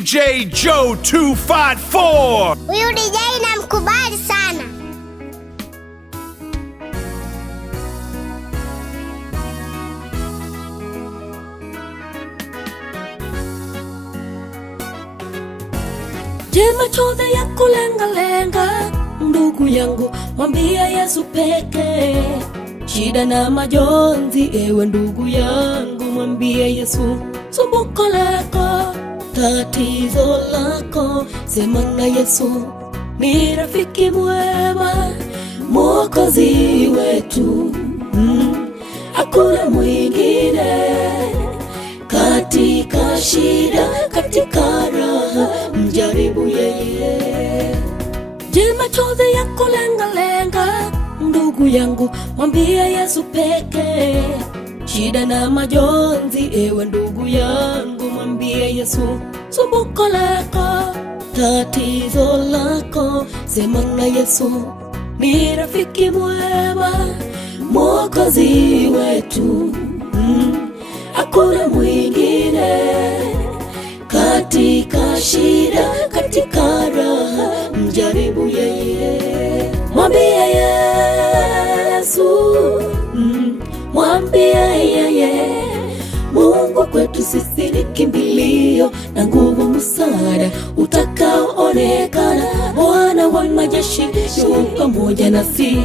DJ Joe 254. Huyu DJ namkubali sana. Je, machozi yako lenga, ndugu yangu, mwambia Yesu pekee. Shida na majonzi, ewe ndugu yangu, mwambia Yesu. Sumbuko lako, tatizo lako, sema na Yesu. Ni rafiki mwema, Mwokozi wetu, hakuna mwingine. Katika shida, katika raha, mjaribu yeye. Je, machozi yako lenga, ndugu yangu, mwambia Yesu pekee. Shida na majonzi, ewe ndugu yangu, mwambia Yesu. Sumbuko lako, tatizo lako, sema na Yesu. Ni rafiki mwema, Mwokozi wetu, hakuna mwingine. Katika shida, katika raha, mjaribu yeye. Mwambie Yesu, mwambie yeye. Mungu kwetu sisi ni kimbilio na nguvu, msaada utakaoonekana. Bwana wa majeshi yu pamoja nasi.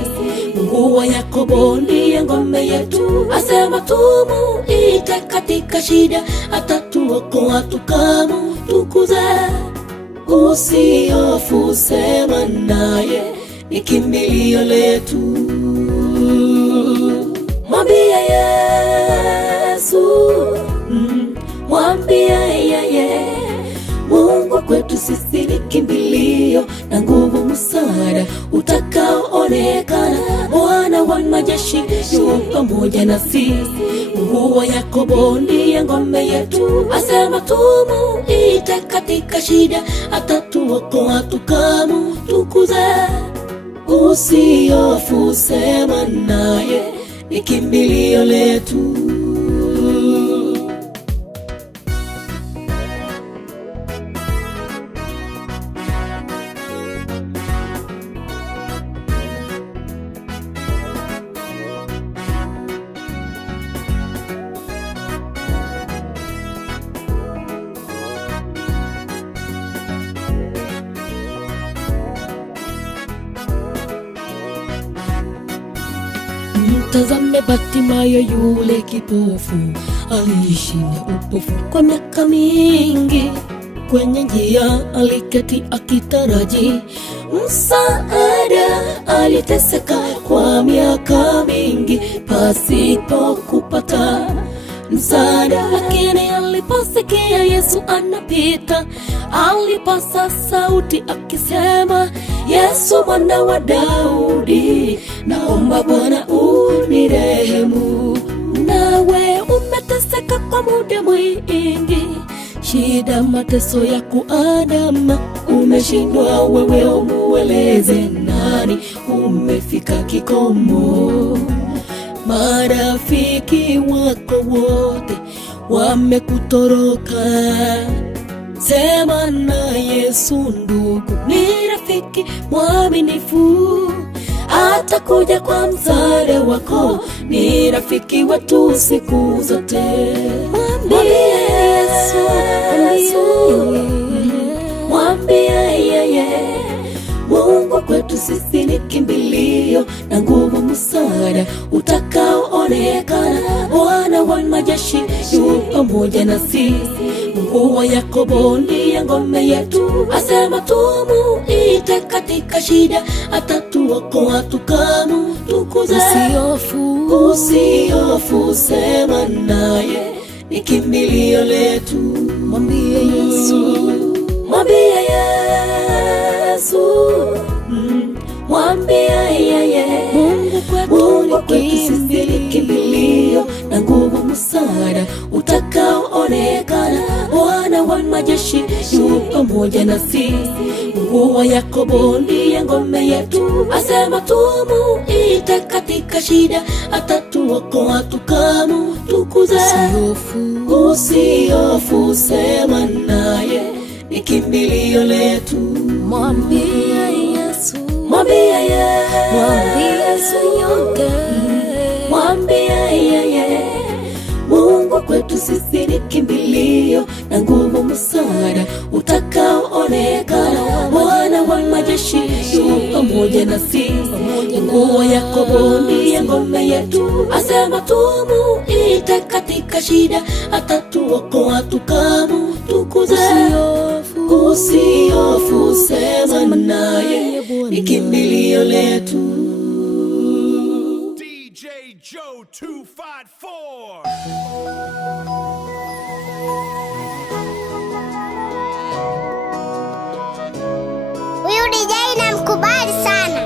Mungu wa Yakobo ndiye ngome yetu. Asema tumuite katika shida, atatuokoa tukamtukuze. Usihofu, sema naye, ni kimbilio letu. Mwambie Yesu, mwambie yeye. Mungu kwetu sisi ni kimbilio na nguvu, msaada utakaoonekana. Bwana wa majeshi yu pamoja nasi. Mungu wa Yakobo ndiye ngome yetu. Asema tumuite katika shida, atatuokoa tukamtukuze. Usihofu, sema naye, ni kimbilio letu. Mtazame Bartimayo yule kipofu, aliishi na upofu kwa miaka mingi. Kwenye njia aliketi akitaraji msaada, aliteseka kwa miaka mingi pasipo kupata msaada. Lakini aliposikia Yesu anapita, alipasa sauti akisema, Yesu mwana wa Daudi, naomba Bwana unirehemu. Nawe umeteseka kwa muda mwingi, shida mateso ya kuandama, umeshindwa wewe umueleze nani, umefika kikomo. Marafiki wako wote wamekutoroka, sema na Yesu ndugu, ni rafiki mwaminifu, atakuja kwa msaada wako. Ni rafiki wetu siku zote. Mwambie Yesu, mwambie yeye. Mungu kwetu sisi ni kimbilio na nguvu, msaada utakaoonekana. Bwana wa majeshi yu pamoja nasi. Mungu wa Yakobo ndiye ngome yetu. Asema tumuite katika shida, atatuokoa tukamtukuze. Usihofu, sema naye, ni kimbilio letu. Mwambie Yesu, mwambie Yesu, mwambie yeye. Mungu kwetu sisi ni kimbilio na nguvu, msaada utakaoonekana. Bwana wa majeshi yu pamoja nasi. Mungu wa Yakobo ndiye ngome yetu. Asema tumuite katika shida, atatuokoa tukamtukuze. Usihofu, sema naye, kimbilio letu. Mwambie Yesu, mwambie Yesu, mwambie Yesu yote, mwambie yeye. Mungu kwetu sisi ni kimbilio na nguvu, msaada utakaoonekana. Bwana wa majeshi yu pamoja nasi, nguvu ya Yakobo ndiye ngome yetu. Asema tumuite katika shida, atatuokoa tukamtukuze. Usihofu, sema naye, ni kimbilio letu. DJ Joe 254. Huyu DJ namkubali sana.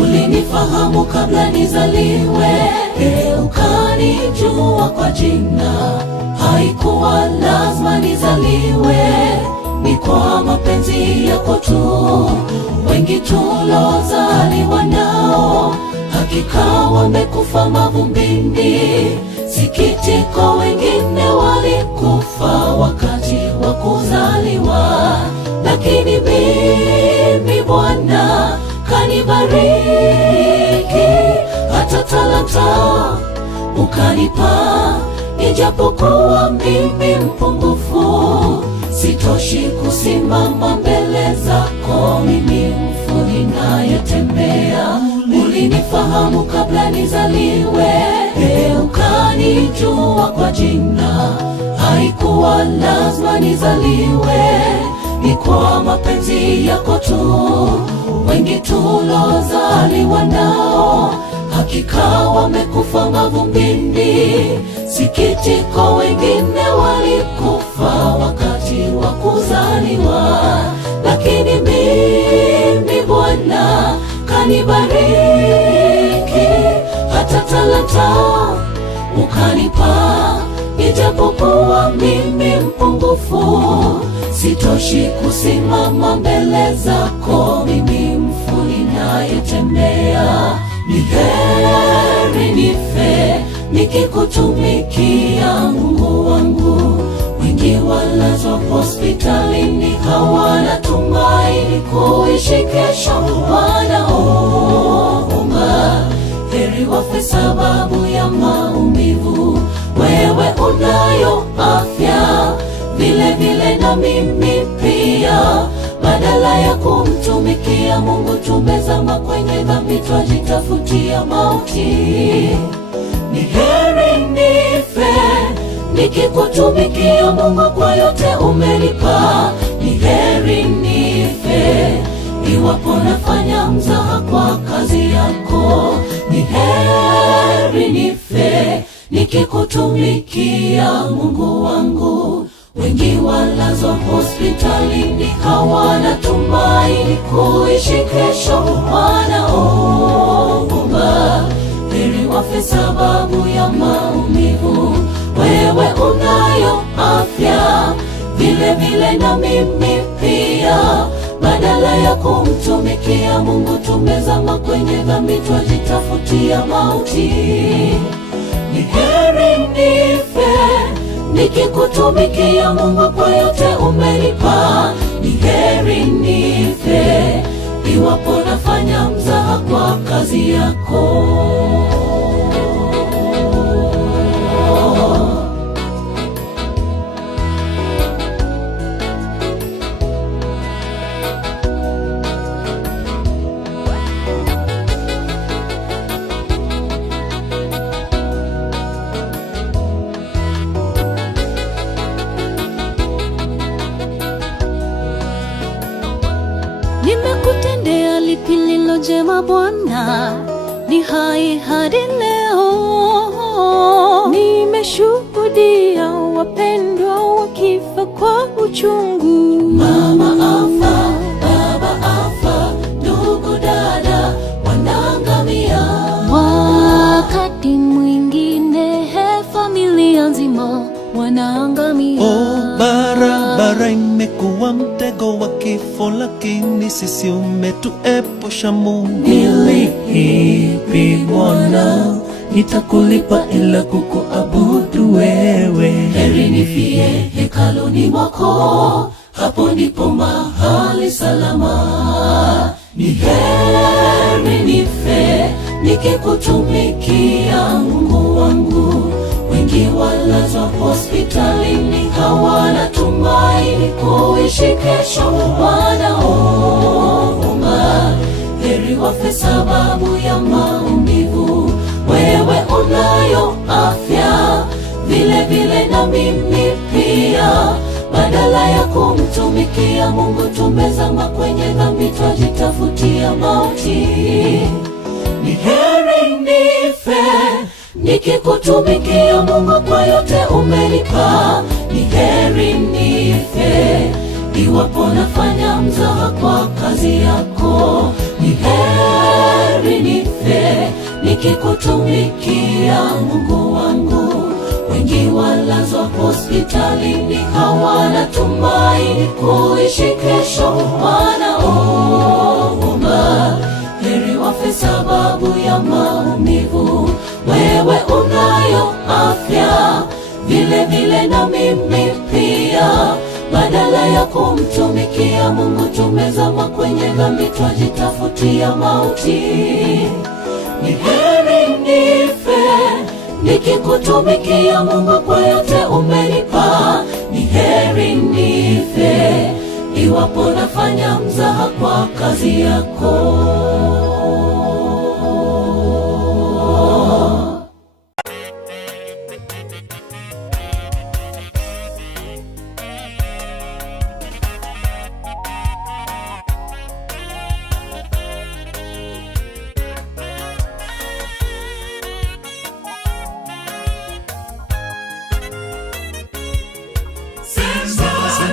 Ulinifahamu kabla nizaliwe, ukanijua kwa jina. Haikuwa lazima nizaliwe, ni kwa mapenzi yako tu. Wengi tulozaliwa nao, hakika wamekufa mavumbini. Sikitiko, wengine walikufa wakati wa kuzaliwa. Lakini mimi Bwana kanibariki, hata talanta ukanipa. Ijapokuwa mimi mpungufu, sitoshi kusimama mbele zako. Mimi mfu ninayetembea. Ulinifahamu kabla nizaliwe, ukanijua kwa jina. Haikuwa lazima nizaliwe, ni kwa mapenzi yako tu. Wengi tulozaliwa nao, hakika wamekufa mavumbini. Sikitiko, wengine walikufa wakati wa kuzaliwa. Lakini mimi Bwana kanibariki, hata talanta ukanipa. Ijapokuwa mimi mpungufu, sitoshi kusimama mbele zako. Mimi mfu ninayetembea. Ni heri nife nikikutumikia, Mungu wangu. Wengi walazwa hospitalini, hawana tumaini kuishi kesho. Wanaomba heri wafe sababu ya maumivu. Wewe unayo afya, vile vile na mimi pia. Badala ya kumtumikia Mungu, tumezama kwenye dhambi, twajitafutia mauti. Ni heri nife nikikutumikia Mungu, kwa yote umenipa. Ni heri nife iwapo nafanya mzaha kwa kazi yako. Ni heri nife nikikutumikia Mungu wangu. Wengi walazwa hospitalini, hawana tumaini kuishi kesho. Wanaomba heri wafe sababu ya maumivu. Wewe unayo afya, vile vile na mimi pia. Badala ya kumtumikia Mungu, tumezama kwenye dhambi, twajitafutia mauti. Ni heri nife nikikutumikia Mungu, kwa yote umenipa. Ni heri nife iwapo nafanya mzaha kwa kazi yako. nimekutendea lipi lilo jema Bwana, ni hai hadi leo. Nimeshuhudia wapendwa wakifa kwa uchungu. Mama afa, baba afa, ndugu dada wanaangamia. Wakati mwingine familia nzima wanaangamia. Barabara imekuwa mtego wa kifo, lakini sisi umetuepusha Mungu. Nilipi Bwana, nitakulipa ila kukuabudu wewe. Heri nifie hekaluni mwako, hapo ndipo mahali salama. Ni heri nife nikikutumikia Mungu wangu. Wengi walazwa hospitalini, hawana tumaini kuishi kesho, wanaomba heri wafe sababu ya maumivu. Wewe unayo afya vile vile na mimi pia, badala ya kumtumikia Mungu tumezama kwenye dhambi, twajitafutia mauti. Ni heri nife nikikutumikia Mungu kwa yote umenipa. Ni heri nife iwapo nafanya mzaha kwa kazi yako. Ni heri nife nikikutumikia Mungu wangu. Wengi walazwa hospitalini, hawana tumaini kuishi kesho, wanaomba heri wafe sababu ya maumivu. Wewe unayo afya vile vile na mimi pia, badala ya kumtumikia Mungu tumezama kwenye dhambi, twajitafutia mauti. Ni heri nife nikikutumikia Mungu kwa yote umenipa. Ni heri nife iwapo nafanya mzaha kwa kazi yako.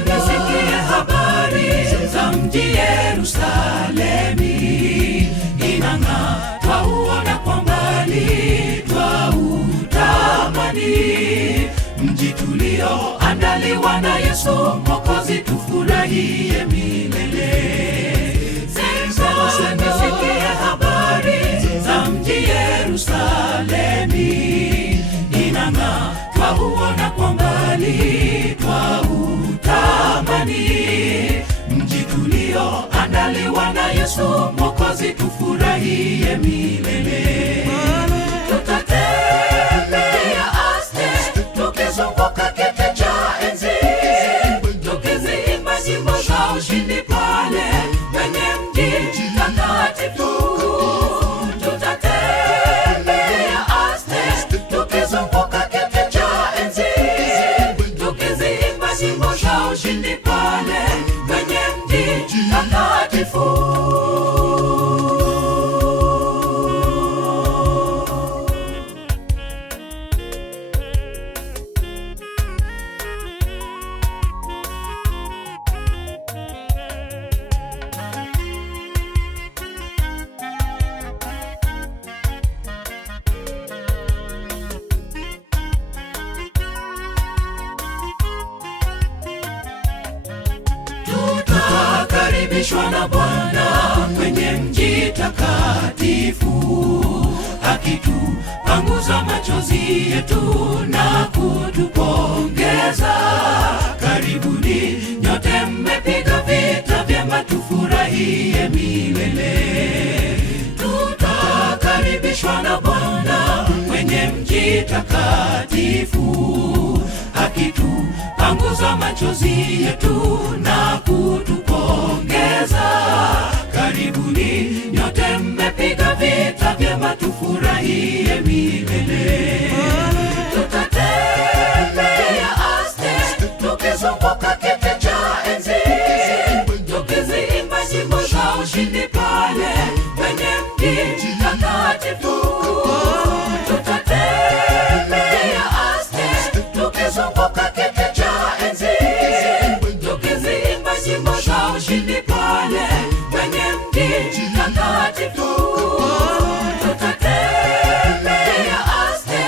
Nisikie habari za mji Yerusalemi, inang'aa, twauona kwa mbali, twautamani mji tulioandaliwa na Yesu Mwokozi, tufurahie milele. Nisikie habari za mji Yerusalemi, inang'aa, twauona kwa mbali, twautamani mji tulioandaliwa na Yesu Mwokozi, tufurahie milele. Tutatembea aste tukizunguka kiti cha enzi, tukiziimba nyimbo za ushindi pale kwenye mji mtakatifu. Tutatembea aste tukizunguka kiti cha enzi, tukiziimba nyimbo za ushindi pale kwenye mji mtakatifu. Tutakaribishwa na Bwana kwenye mji takatifu, akitupanguza machozi yetu na kutupongeza. Karibuni nyote mmepiga vita vyema, tufurahie milele. Tutakaribishwa na Bwana kwenye mji takatifu, akitupanguza machozi yetu na kutupongeza. Karibuni nyote mmepiga vita vyema, tufurahie milele. Tutatembea aste tukizunguka kiti cha enzi, tukiziimba nyimbo za ushindi pale kwenye mji mtakatifu. Tutatembea aste tukizunguka kiti cha enzi, tukiziimba nyimbo za ushindi pale kwenye mji mtakatifu. Tutatembea aste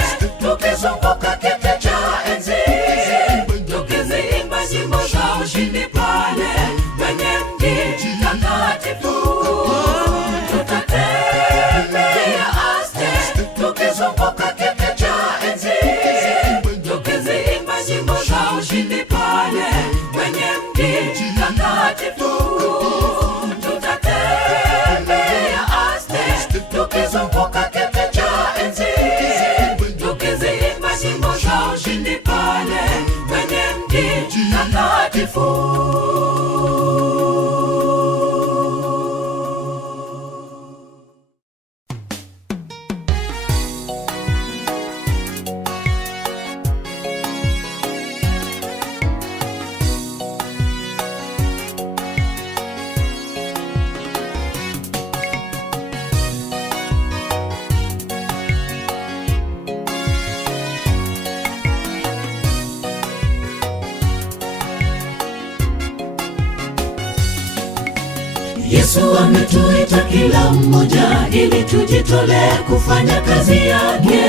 Yesu ametuita kila mmoja ili tujitolee kufanya kazi yake.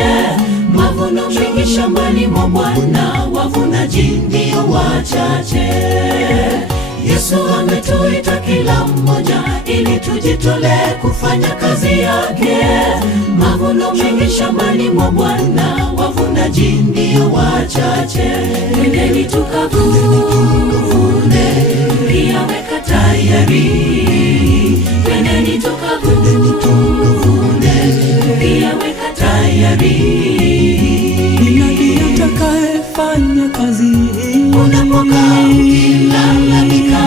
Mavuno mengi shambani mwa Bwana, wavunaji ndio wachache. Yesu ametuita kila mmoja ili tujitolee kufanya kazi yake. Mavuno mengi shambani mwa Bwana, wavunaji ndio wachache. Twendeni tukavune, pia weka tayari. Twendeni tukavune, pia weka tayari. Ni nani atakayefanya kazi hii? Unapokaa ukilalamika,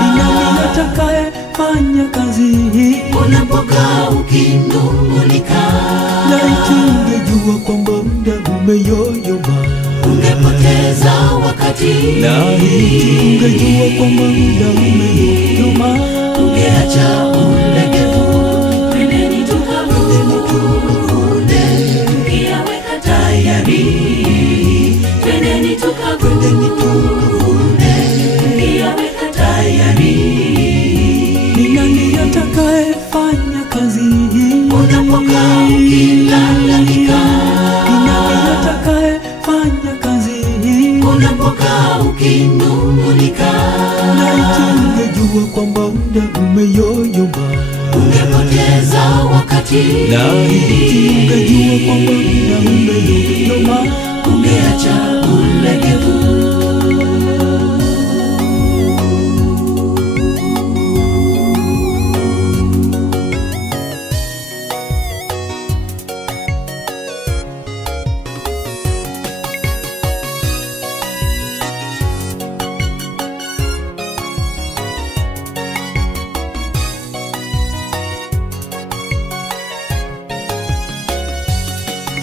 Ni nani atakayefanya kazi hii? unapokaa ukinung'unika, Laiti ungejua kwamba muda umeyoyoma, ungepoteza wakati. laiti ungejua kwamba muda umeyoyoma, Ungeacha ulegevu. Twendeni tukavune, pia weka tayari. Twendeni tukavune, pia weka tayari. Ni nani atakayefanya kazi hii? Unapokaa ukilalamika, Ni nani atakayefanya kazi hii? unapokaa ukinung'unika, Laiti ungejua kwamba muda umeyoyoma, ungepoteza wakati. laiti ungejua kwamba muda umeyoyoma, Ungeacha ulegevu.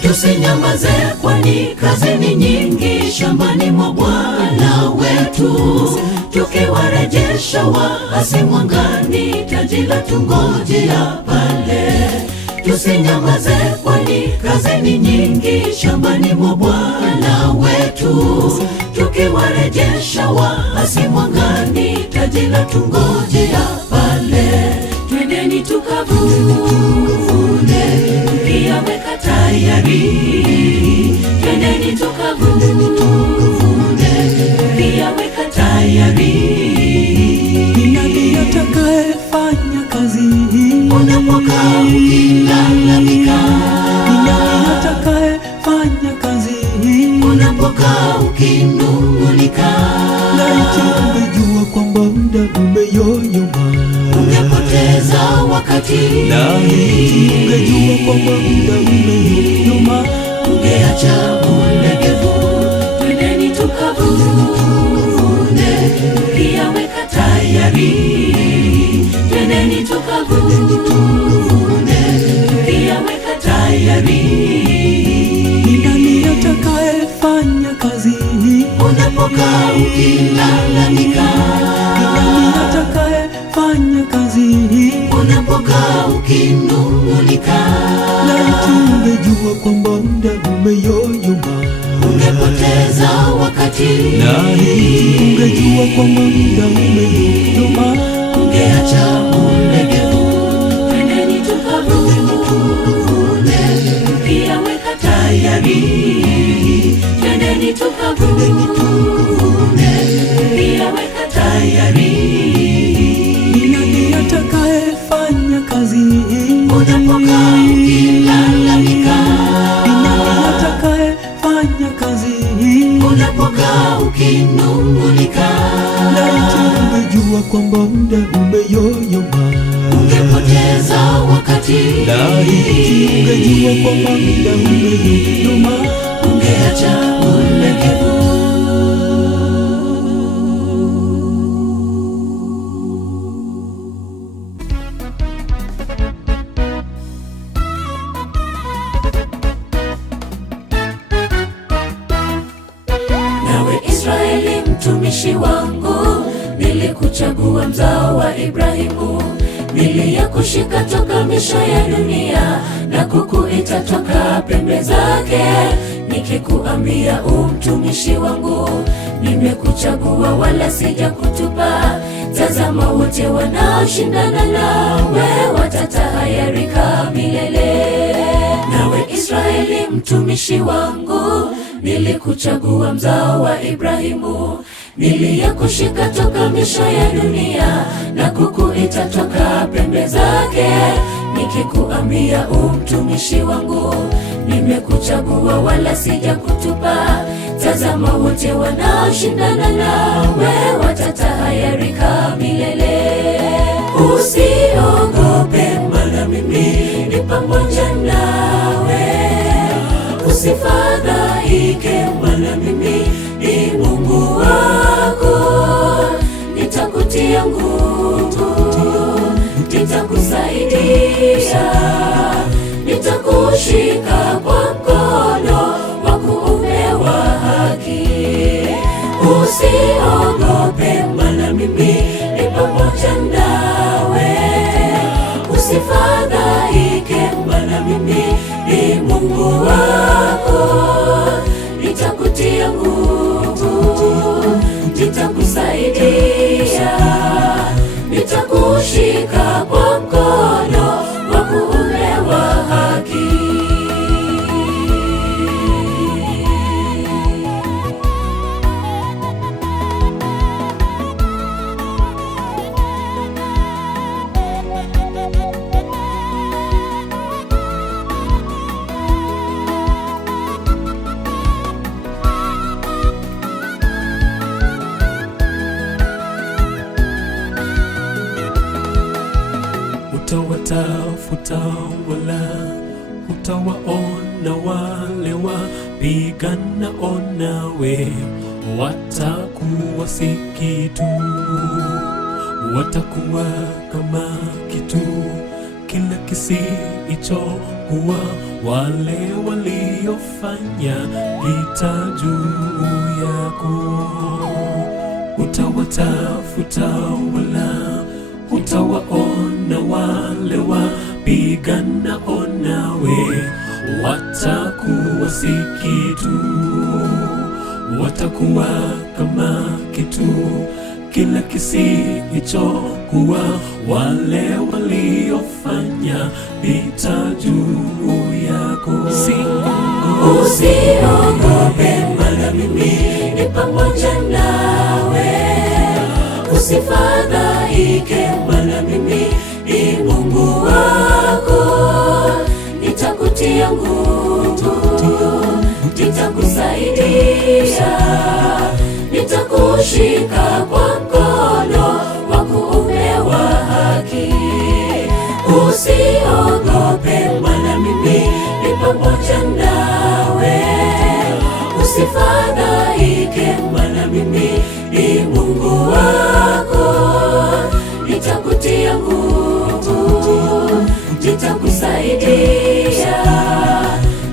Tusinyamaze, kwani kazi ni nyingi shambani mwa Bwana wetu. Tukiwarejesha waasi mwangani, taji la tungojea pale. Tusinyamaze, kwani kazi ni nyingi shambani mwa Bwana wetu. Tukiwarejesha waasi mwangani, taji la tungojea pale. Twendeni tukavune, pia weka tayari. Twendeni tukavune, pia weka tayari. Ni nani atakayefanya kazi hii? Unapokaa ukilalamika, Ni nani atakayefanya kazi hii? unapokaa ukinung'unika, Laiti ungejua kwamba muda umeyoyoma, ungepoteza wakati. laiti ungejua kwamba muda umeyoyoma, Ungeacha ulegevu. Twendeni tukavune, pia weka tayari. Twendeni tukavune, pia weka tayari. Ni nani atakayefanya kazi hii? Unapokaa ukilalamika, Ni nani atakayefanya kazi hii? unapokaa ukinung'unika, Laiti ungejua kwamba muda umeyoyoma, ungepoteza wakati. laiti ungejua kwamba muda umeyoyoma, Ungeacha ulegevu. Twendeni tukavune, pia weka tayari. Twendeni tukavune, pia weka tayari. Ni nani atakayefanya kazi hii? Unapokaa ukilalamika, Ni nani atakayefanya kazi hii? unapokaa ukinung'unika, Laiti ungejua kwamba muda umeyoyoma, ungepoteza wakati. laiti ungejua kwamba muda umeyoyoma, Ungeacha ulegevu. Nawe Israeli mtumishi wangu, nilikuchagua mzao wa Ibrahimu. Niliyakushika toka misho ya dunia na kukuita toka pembe zake, nikikuambia umtumishi wangu. Nimekuchagua wala sijakutupa, Tazama wote wanaoshindana nawe watatahayarika milele. Nawe Israeli mtumishi wangu, nilikuchagua mzao wa Ibrahimu. Niliyakushika toka misho ya dunia na kukuita toka pembe zake, nikikuambia mtumishi wangu. Nimekuchagua wala sijakutupa. Tazama wote wanaoshindana nawe watatahayarika milele. Usiogope, maana mimi ni pamoja nawe. Usifadhaike, maana mimi ni Mungu wako. Nitakutia nguvu, nitakusaidia, nitakushika kwa mkono wa kuume wa haki. Usiogope, maana mimi ni pamoja nawe. Usifadhaike, maana mimi ni Mungu wako. Nitakutia nguvu, nitakusaidia, nitakushika kwa mkono wa kuume wa haki. Utawatafuta wala utawaona, wale wapiganao nawe watakuwa si kitu, watakuwa kama kitu kila kisichokuwa. Wale waliofanya vita juu yako, utawatafuta wala utawaona, wale wapiganao nawe watakuwa si kitu, watakuwa kama kitu kila kisichokuwa. Wale waliofanya vita juu yako, usiogope, maana mimi ni pamoja nawe. Usifadhaike, maana mimi ni Mungu wako. Nitakutia nguvu, nitakusaidia, nitakushika kwa mkono wa kuume wa haki. Usiogope, maana mimi ni pamoja nawe. Usifadhaike, maana mimi ni Mungu wako. Nitakutia nguvu, nitakusaidia,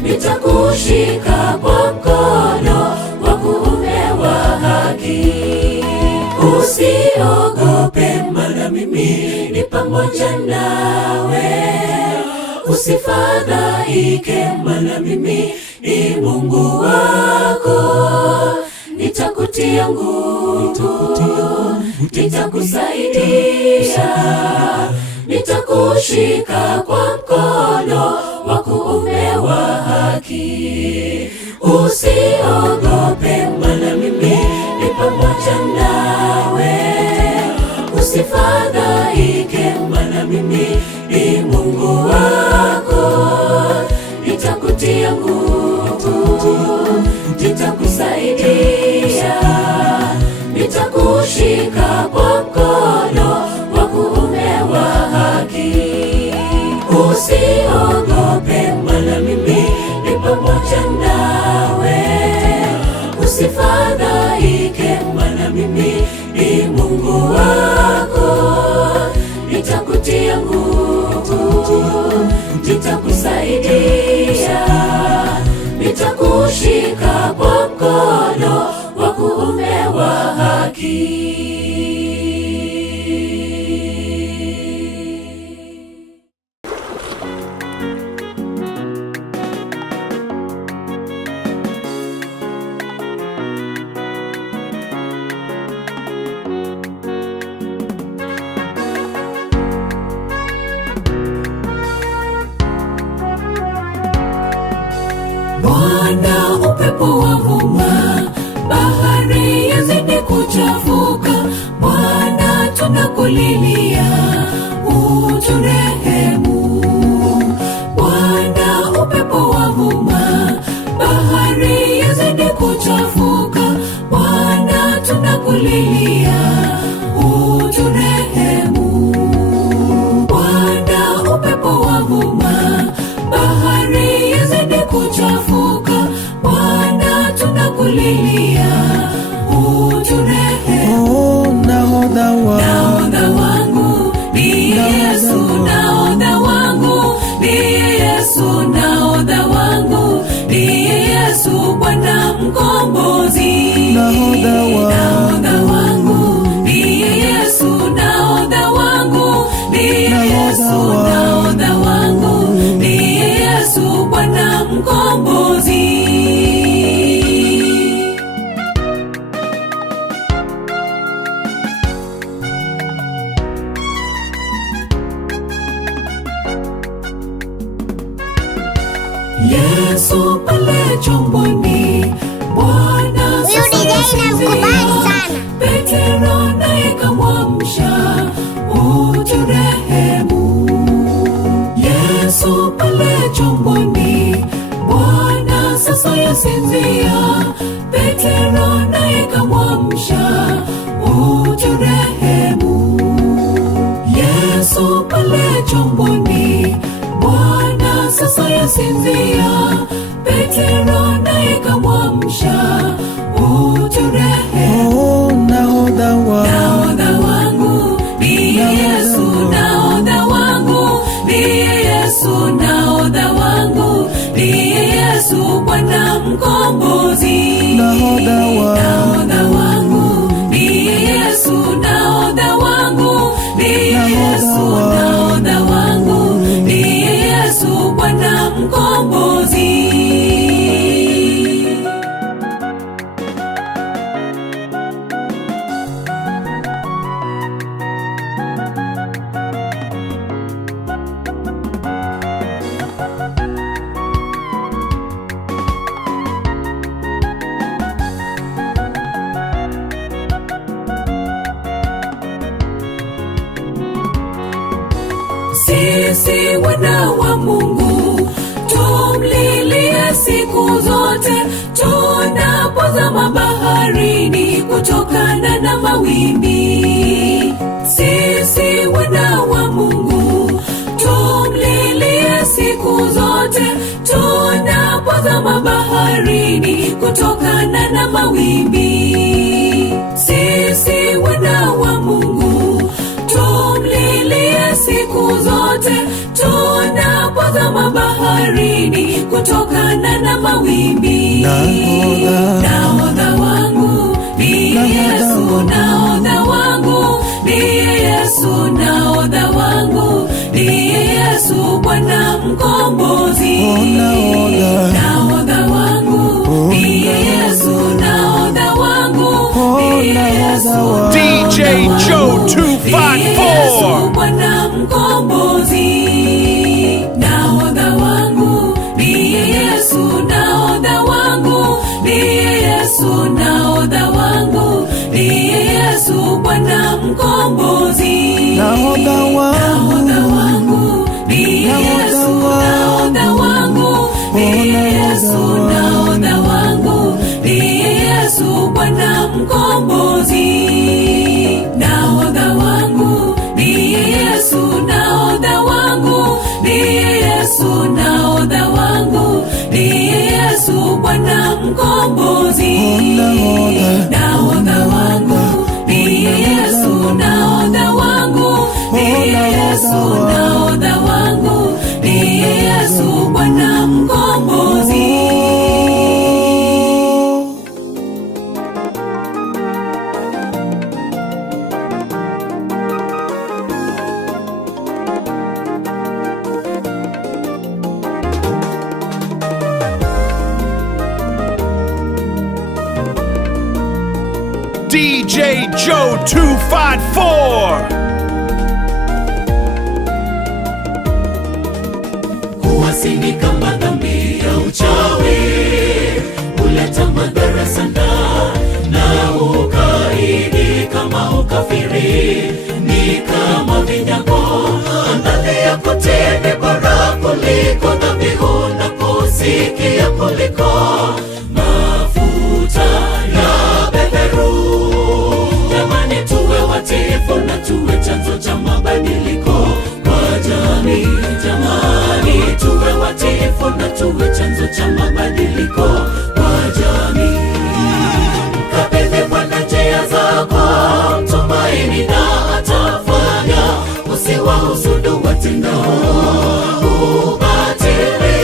nitakushika kwa mkono wa kuume wa haki. Usiogope, maana mimi ni pamoja nawe. Usifadhaike, maana mimi ni Mungu wako. Nitakutia nguvu, nitakusaidia, nitakushika kwa mkono wa kuume wa haki. Usiogope, maana mimi ni pamoja nawe. Usifadhaike, maana mimi ni Mungu wako. Nitakutia nguvu, nitakusaidia, nitakushika kwa mkono wa kuume wa haki. Usiogope, maana mimi ni pamoja nawe. Usifadhaike, maana mimi ni Mungu wako. Nitakutia nguvu, nitakusaidia, nitakushika kwa mkono wa kuume wa haki. kuchafuka. Bwana tunakulilia, uturehemu. Bwana upepo wavuma, bahari yazidi kuchafuka. Bwana tunakulilia, uturehemu. Bwana upepo wavuma, bahari yazidi kuchafuka. Bwana tunakulilia, uturehemu. Nahodha wangu ni Yesu, nahodha wangu ni Yesu, nahodha wangu ni Yesu, Bwana mkombozi. Nahodha wangu ni Yesu, nahodha wangu ni Yesu, nahodha wangu ni Yesu, Bwana mkombozi. Yesu pale chomboni, Bwana sasa yasinzia. Petro naye kamwamsha, uturehemu. Yesu pale chomboni, Bwana sasa yasinzia. Petro naye kamwamsha, uturehemu. Yesu pale chomboni, Bwana sasa yasinzia. Petro naye kamwamsha, uturehemu. Nahodha wangu ni Yesu, nahodha wangu ni Yesu, nahodha wangu ni Yesu, Bwana mkombozi. Nahodha wangu ni Yesu, nahodha wangu ni Yesu, nahodha wangu ni Yesu, Bwana mkombozi. Sisi wana wa Mungu tumlilie siku zote, tunapozama baharini kutokana na mawimbi. Sisi wana wa Mungu tumlilie siku zote, tunapozama baharini kutokana na mawimbi. Sisi wana wa Mungu tumlilie siku zote, tunapozama baharini kutokana na mawimbi. Nahodha wangu ni Yesu, nahodha wangu ni Yesu, nahodha wangu ni Yesu, Bwana mkombozi. Nahodha wangu ni Yesu, nahodha wangu ni Yesu, DJ Joe 254 Bwana mkombozi. Nahodha wangu ni Yesu, nahodha wangu ni Yesu, nahodha wangu ni Yesu, Bwana mkombozi. Nahodha wangu ni Yesu, nahodha wangu ni Yesu, nahodha wangu ni Yesu, Bwana mkombozi. Nahodha wangu ni Yesu, nahodha wangu ni Yesu, nahodha wangu ni Yesu, Bwana mkombozi. Nahodha wangu ni Yesu, nahodha wangu ni Yesu, nahodha wangu ni Yesu, Bwana mkombozi. DJ Joe 254 Kuwasili kama dhambi ya uchawi huleta madhara sana na ukai kuvutia kuliko mafuta ya beberu. Jamani, tuwe watiifu na tuwe chanzo cha mabadiliko kwa jamii. Jamani, tuwe watiifu na tuwe chanzo cha mabadiliko kwa jamii. Mkabidhi Bwana njia zako, mtumaini na atafanya. Usiwahusudu watendao ubatili,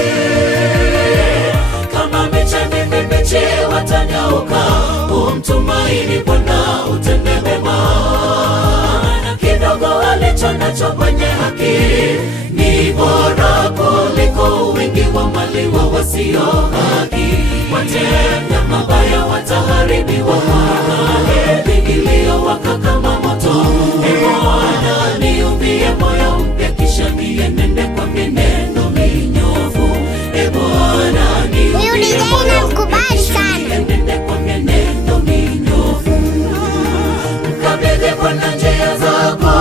kama miche mibichi watanyauka. Umtumaini Bwana utende mema, na kidogo alicho nacho mwenye haki ni bora kuliko wingi wa mali wa wasio haki. Watenda mabaya wataharibiwa na heri iliyowaka kama moto. Bwana niumbie moyo mpya, kisha nienende kwa mienendo minyofu. Bwana niumbie moyo mpya, kisha nienende kwa mienendo minyofu. Mkabidhi Bwana njia zako,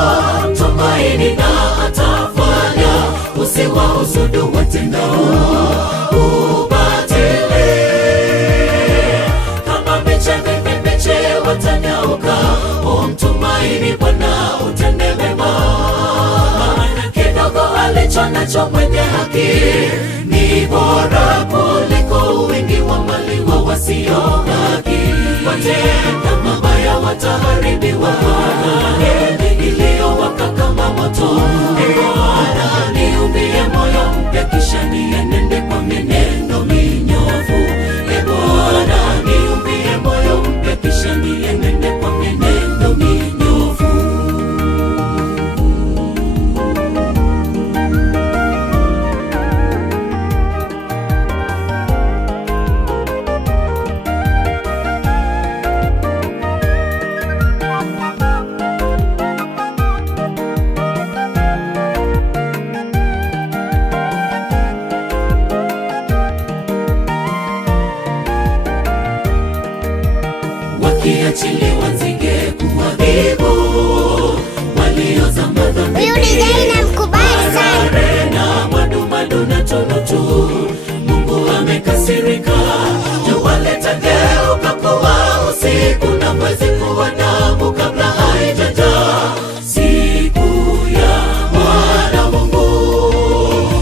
mtumaini na atafanya. Usiwahusudu watendao ubatili, kama miche mibichi watanyauka. Umtumaini Bwana utende mema, maana kidogo alicho nacho mwenye haki ni bora kuliko wingi wa mali wa wasio haki. Watenda mabaya wataharibiwa na heri iliyowaka kama moto. Bwana niumbie moyo mpya, kisha nienende kwa mienendo minyofu. Bwana niumbie moyo mpya, kisha nienende kwa mienendo minyofu. Wakiachiliwa nzige kuadhibu waliozama dhambi. Huyu DJ namkubali sana. Marare na madumadu na tunutu, Mungu amekasirika. Jua litageuka kuwa usiku na mwezi kuwa damu kabla haijajaa siku ya Bwana Mungu.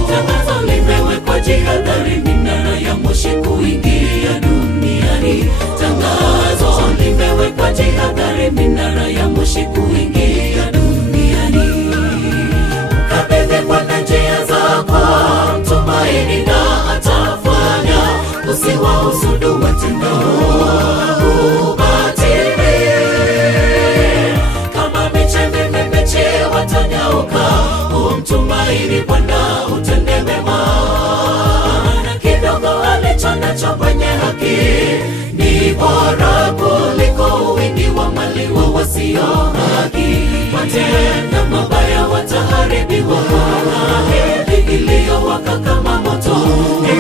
Tangazo limewekwa jihadhari, minara ya moshi kuingia duniani. Tangazo limewekwa jihadhari, minara ya moshi kuingia duniani. Mkabidhi Bwana njia zako, mtumaini na atafanya. Usiwahusudu watendao ubatili, kama miche mibichi watanyauka. Umtumaini Bwana utende mema, na kidogo alicho nacho mwenye haki ni bora kuliko wingi wa mali wa wasio haki. Watenda mabaya wataharibiwa na heri iliyowaka kama moto.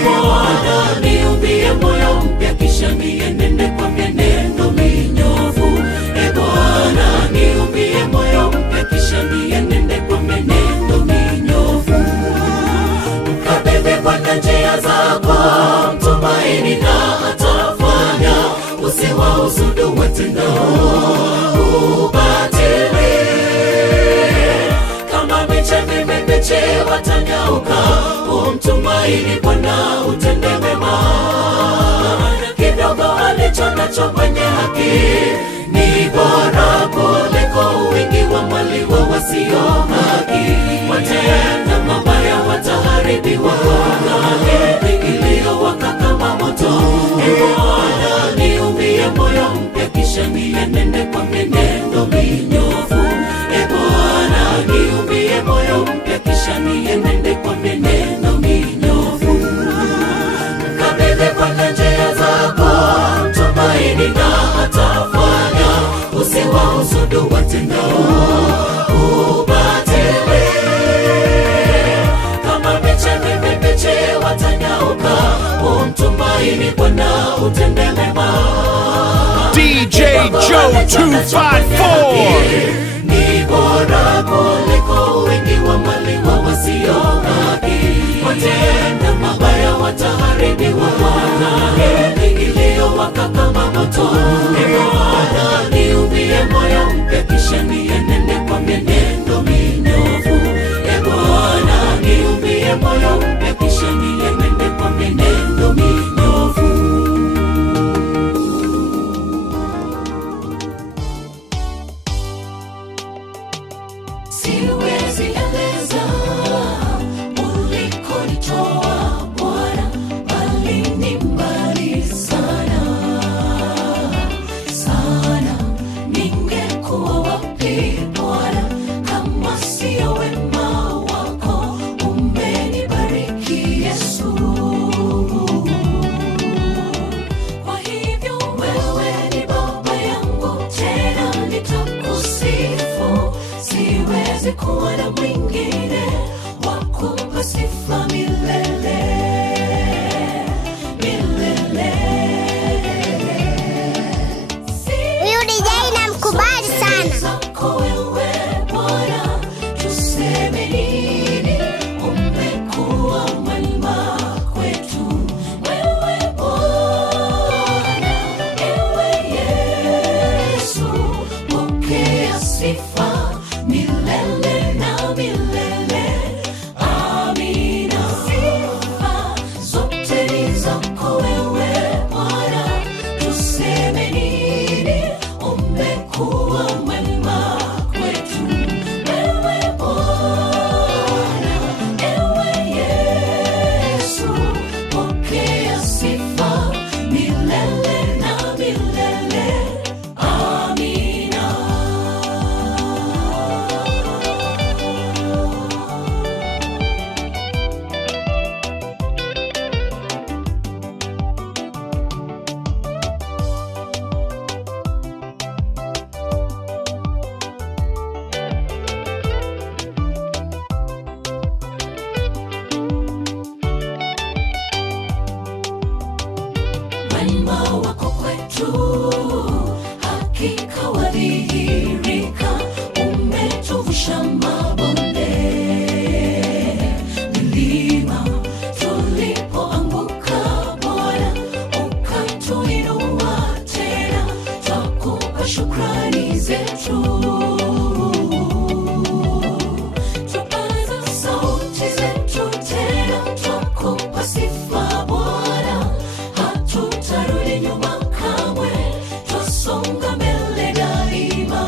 Bwana niumbie moyo mpya, kisha nienende kwa mienendo minyofu. Bwana niumbie moyo mpya, kisha nienende kwa mienendo minyofu. Mkabidhi Bwana njia zako, mtumaini na atafanya. Usiwahusudu watendao ubatili, kama miche mibichi watanyauka. Umtumaini Bwana utende mema, na kidogo alicho nacho mwenye haki ni bora kuliko wingi wa mali wa wasio haki. Watenda mabaya wataharibiwa na heri iliyowaka kama moto. Bwana niumbie moyo mpya, kisha nienende kwa mienendo minyofu. Bwana niumbie moyo mpya, kisha nienende kwa mienendo minyofu. Mkabidhi Bwana njia zako, mtumaini na atafanya. Usiwahusudu watendao ubatili, kama miche mibichi watanyauka. Umtumaini Bwana utende mema, DJ Joe 254. ni bora kuliko wingi wa mali wa wasio haki. Watenda mabaya wataharibiwa. Heri iliyowaka kama moto. Bwana niumbie moyo mpya, kisha nienende kwa mienendo minyofu. Bwana niumbie moyo mpya, kisha nienende kwa mienendo minyofu. Siwezi eleza ulikonitoa Bwana, bali ni mbali sana sana. Ningekuwa wapi Bwana kama sio wema wako? Umenibariki Yesu. Kwa hivyo wewe ni baba yangu, tena nitakusifu. Siwezi kuwa na mwingine wa kupa sifa milele milele. Huyu DJ namkubali sana. Zako wewe Bwana, tuseme nini? Umekuwa mwema kwetu. Wewe Bwana, ewe Yesu, pokea sifa milele na milele. Amina. Sifa zote ni zako wewe Bwana, tuseme nini? Umekuwa mwema kwetu. Wewe Bwana, ewe Yesu, pokea sifa milele na milele. Amina. Wema wako kwetu hakika wadhihirika. Umetuvusha mabonde, milima tulipoanguka Bwana, ukatuinua tena. Twakupa shukrani zetu. Tupaza sauti zetu tena, twakupa sifa Bwana. Hatutarudi nyuma kamwe, twasonga mbele daima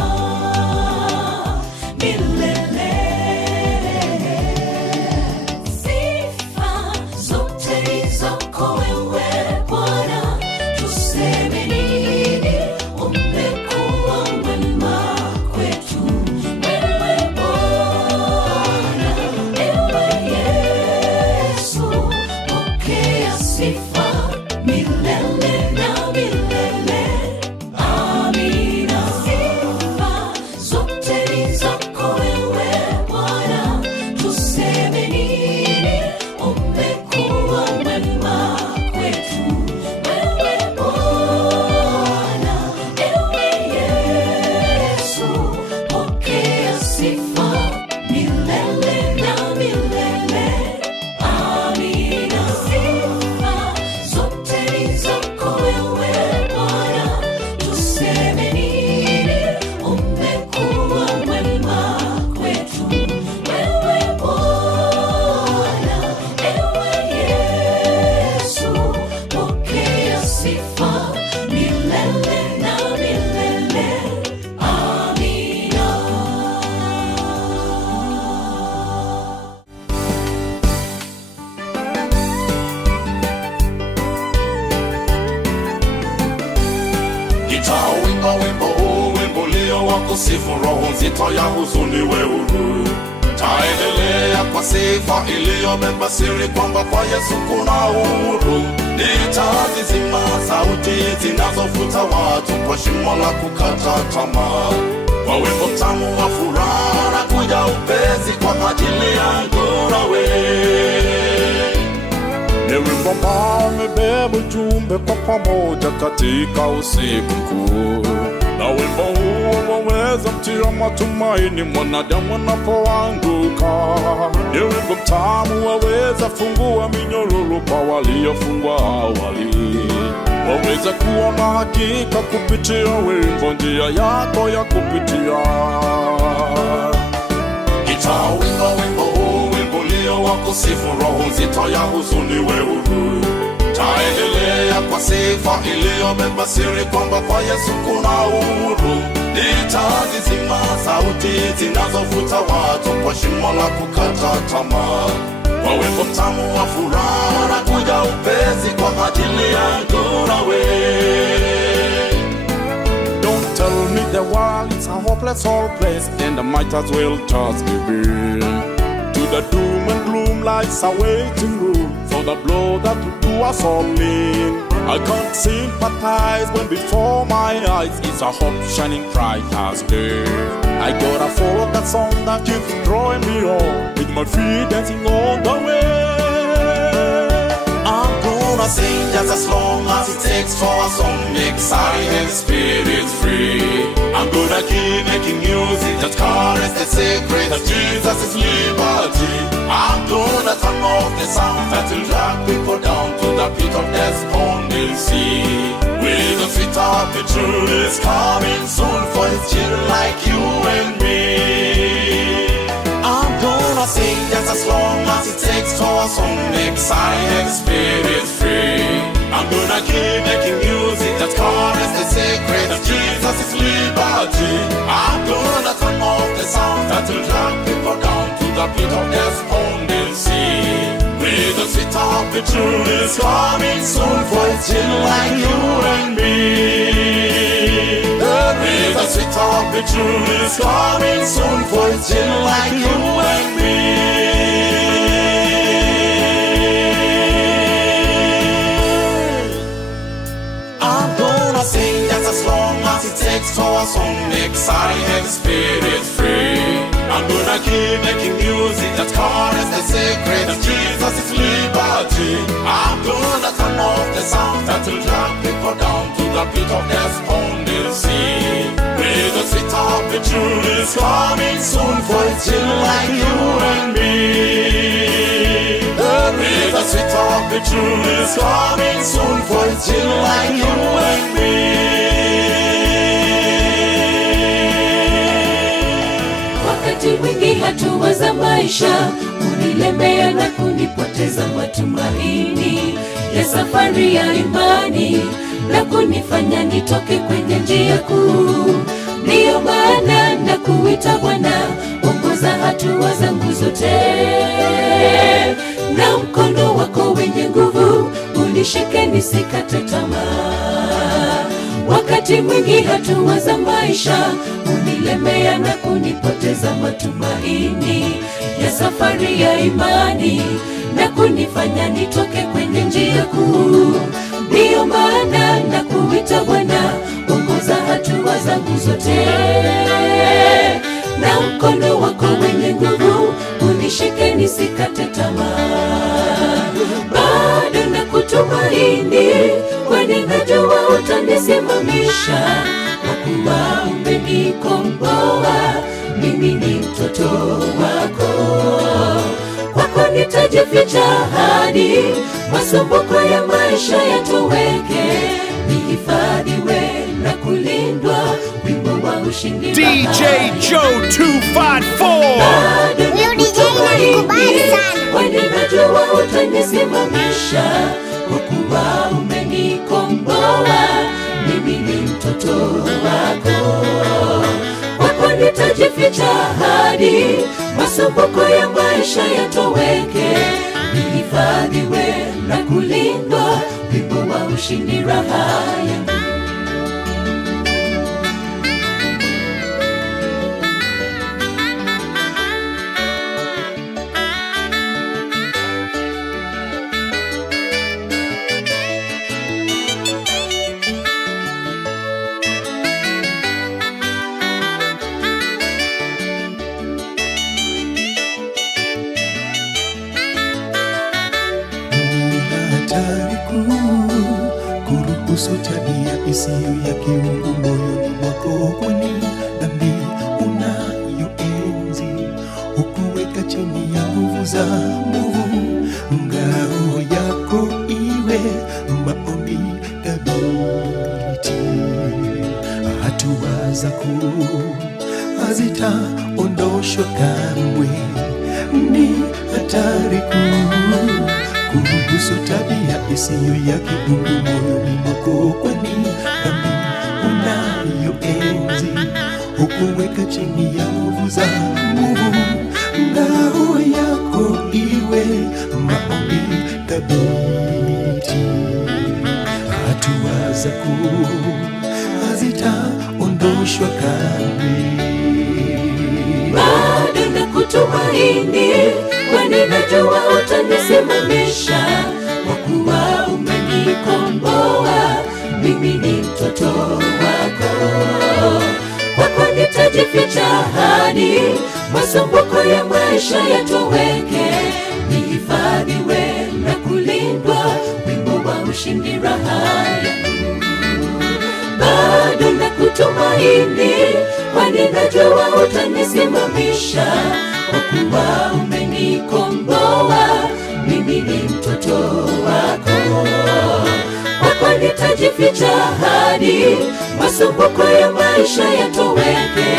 milele. Sifa zote ni zako wewe Bwana, tuseme nini? Umekuwa mwema kwetu. Wewe Bwana, ewe Yesu, pokea sifa milele na milele. Amina. Sifa zote ni zako wewe Bwana, tuseme nini? Umekuwa mwema kwetu. Wewe Bwana, ewe Yesu, pokea sifa milele na milele. Amina. Sifa zote ni zako wewe Bwana, tuseme nini? Umekuwa mwema kwetu. Wewe Bwana, ewe Yesu, pokea sifa milele na milele. Amina. Nitauimba wimbo huu, wimbo ulio wa kusifu, roho nzito ya huzuni we huru. Taendelea kwa sifa iliyobeba siri kwamba kwa Yesu kuna uhuru. Nitazizima sauti zinazofuta watu kwa shimo la kukata tamaa. Kwa wimbo tamu wa furaha na kuja upesi kwa ajili yangu nawe. Ni wimbo ambao umebeba ujumbe kwa pamoja katika usiku mkuu. Na wimbo huo waweza kutia matumaini mwanadamu anapoanguka. Ni wimbo mtamu waweza fungua minyororo kwa waliofungwa awali. Waweza kuona hakika kupitia wimbo njia yako ya kupitia. Wimbo huu, wimbo ulio wa kusifu, roho nzito ya huzuni we huru. Taendelea kwa sifa iliyobeba siri kwamba kwa Yesu kuna uhuru. Nitazizima sauti zinazovuta watu kwa shimo la kukata tamaa. Kwa wimbo mtamu wa furaha na kuja upesi kwa ajili yangu nawe. Don't tell me the world it's a hopeless whole place, and I might as well just give in to the doom and gloom lies a waiting room for the blow that will do us all in. I can't sympathize when before my eyes is a hope shining bright as day. I gotta follow that song that keeps drawing me on, with my feet dancing on the way. I'm gonna sing just as long as it takes for a song make silence spirits free. I'm gonna keep making music that carries the secret that Jesus is liberty. I'm gonna turn off the sound that will drag people down to the pit of despondency. With the sweet of the truth is coming soon for his children like you and me. I'm gonna sing just as long as it takes for a song make silence spirits free. I'm gonna keep making music that carries the secret of Jesus is liberty. I'm gonna turn off the sound that will drag people down to the pit of despondency. With the sweet of the truth is coming soon for it's children like you and me. With the sweet of the truth is coming soon for it's children like you and me. I'm gonna sing just as long as it takes for a song make silent spirits free. I'm gonna keep making music that carries the secret of Jesus is liberty. I'm gonna turn off the sound that will drag people down to the pit of despondency. With the sweet of the truth is coming soon for it's children like you and me. With the sweet of the truth is coming soon for it's children like you and me. Wakati mwingi hatua za maisha unilemea na kunipoteza matumaini ya safari ya imani na kunifanya nitoke kwenye njia kuu. Ndiyo maana na kuita Bwana, ongoza hatua zangu zote, na mkono wako wenye nguvu unishike nisikate tamaa. Wakati mwingi hatua za maisha unilemea na kunipoteza matumaini ya safari ya imani na kunifanya nitoke kwenye njia kuu. Ndiyo maana na kuita Bwana, ongoza hatua zangu zote, na mkono wako wenye nguvu unishike nisikate tamaa. Bado nakutumaini, kwani najua utanisimamisha, kwa kuwa umenikomboa, mimi ni mtoto wako. Kwako nitajificha hadi masumbuko ya maisha yatoweke, nihifadhiwe na kulindwa, wimbo wa ushindi. DJ Joe 254. Huyu DJ namkubali sana. Kwani najua utanisimamisha, kwa kuwa umenikomboa, mimi ni mtoto wako. Kwako nitajificha hadi masumbuko ya maisha yatoweke, nihifadhiwe na kulindwa, wimbo wa ushindi raha yangu. hatari kuu kuruhusu tabia isiyo ya kiungu moyoni mwako, kwani dhambi hatua zako hazitaondoshwa kamwe. Ni hatari kuu kuhusu tabia isiyo ya kiungu moyoni mwako, kwani dhambi unayoenzi hukuweka chini ya nguvu za Mungu. Ngao yako iwe maombi thabiti, hatua zako hazitaondoshwa kamwe. Bado nakutumaini, kwani najua utanisimamisha, kwa kuwa umenikomboa, mimi ni mtoto wako. Kwako nitajificha hadi masumbuko ya maisha yatoweke, nihifadhiwe na kulindwa, wimbo wa ushindi raha yangu. Bado nakutumaini, kwani najua utanisimamisha, kwa kuwa umenikomboa, mimi ni mtoto wako. Kwako nitajificha hadi masumbuko ya maisha yatoweke,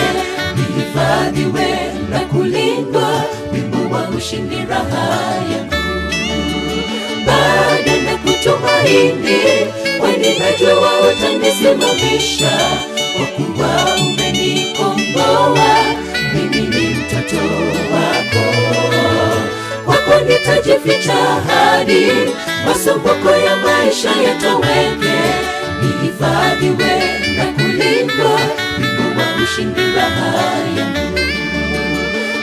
nihifadhiwe na kulindwa, wimbo wa ushindi raha yangu. Bado nakutumaini, kwani najua utanisimamisha, kwa kuwa umenikomboa, mimi ni mtoto wako. Kwako nitajificha hadi masumbuko ya maisha yatoweke, nihifadhiwe na kulindwa, wimbo wa ushindi raha yangu.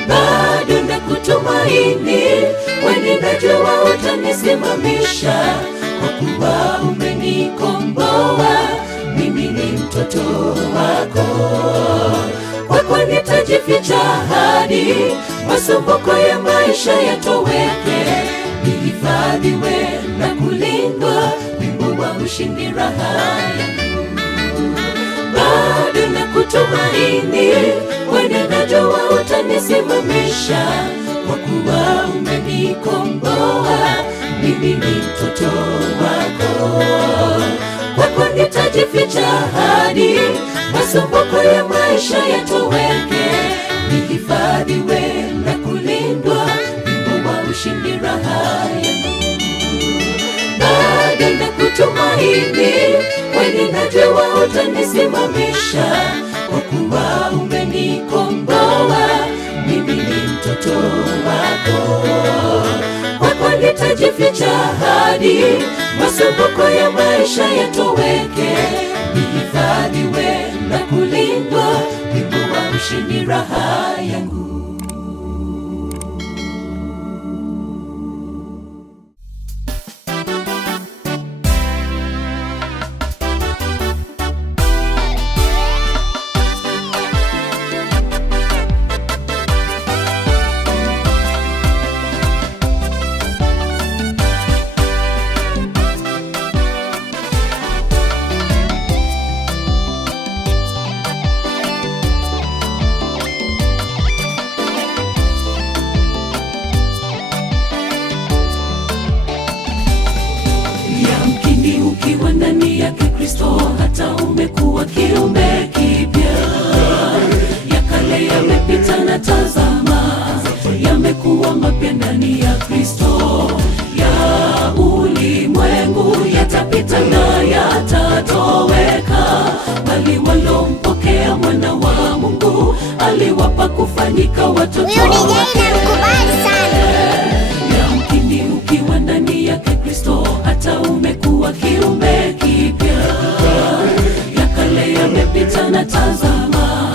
Bado nakutumaini, kwani najua utanisimamisha, kwa kuwa umenikomboa, mimi ni mtoto wako. Kwako nitajificha hadi masumbuko ya maisha yatoweke, nihifadhiwe na kulindwa, wimbo wa ushindi raha yangu. Bado nakutumaini, kwani najua utanisimamisha, kwa kuwa umenikomboa, mimi ni mtoto wako. Kwako nitajificha hadi masumbuko ya maisha yatoweke, nihifadhiwe na kulindwa, wimbo wa ushindi raha yangu. Bado nakutumaini, kwani najua utanisimamisha, kwa kuwa umenikomboa, mimi ni mtoto wako. Kwako nitajificha hadi masumbuko ya maisha yatoweke, nihifadhiwe na kulindwa, wimbo wa ushindi raha yangu. Ukiwa ndani yake Kristo, hata umekuwa kiumbe kipya. Ya kale yamepita na tazama, yamekuwa mapya ndani ya Kristo. Ya ulimwengu yatapita na yatatoweka, bali walompokea mwana wa Mungu aliwapa kufanyika watoto wake. Yamkini ukiwa ndani yake Kristo, hata umekuwa kiumbe kipya. Ya kale yamepita na tazama,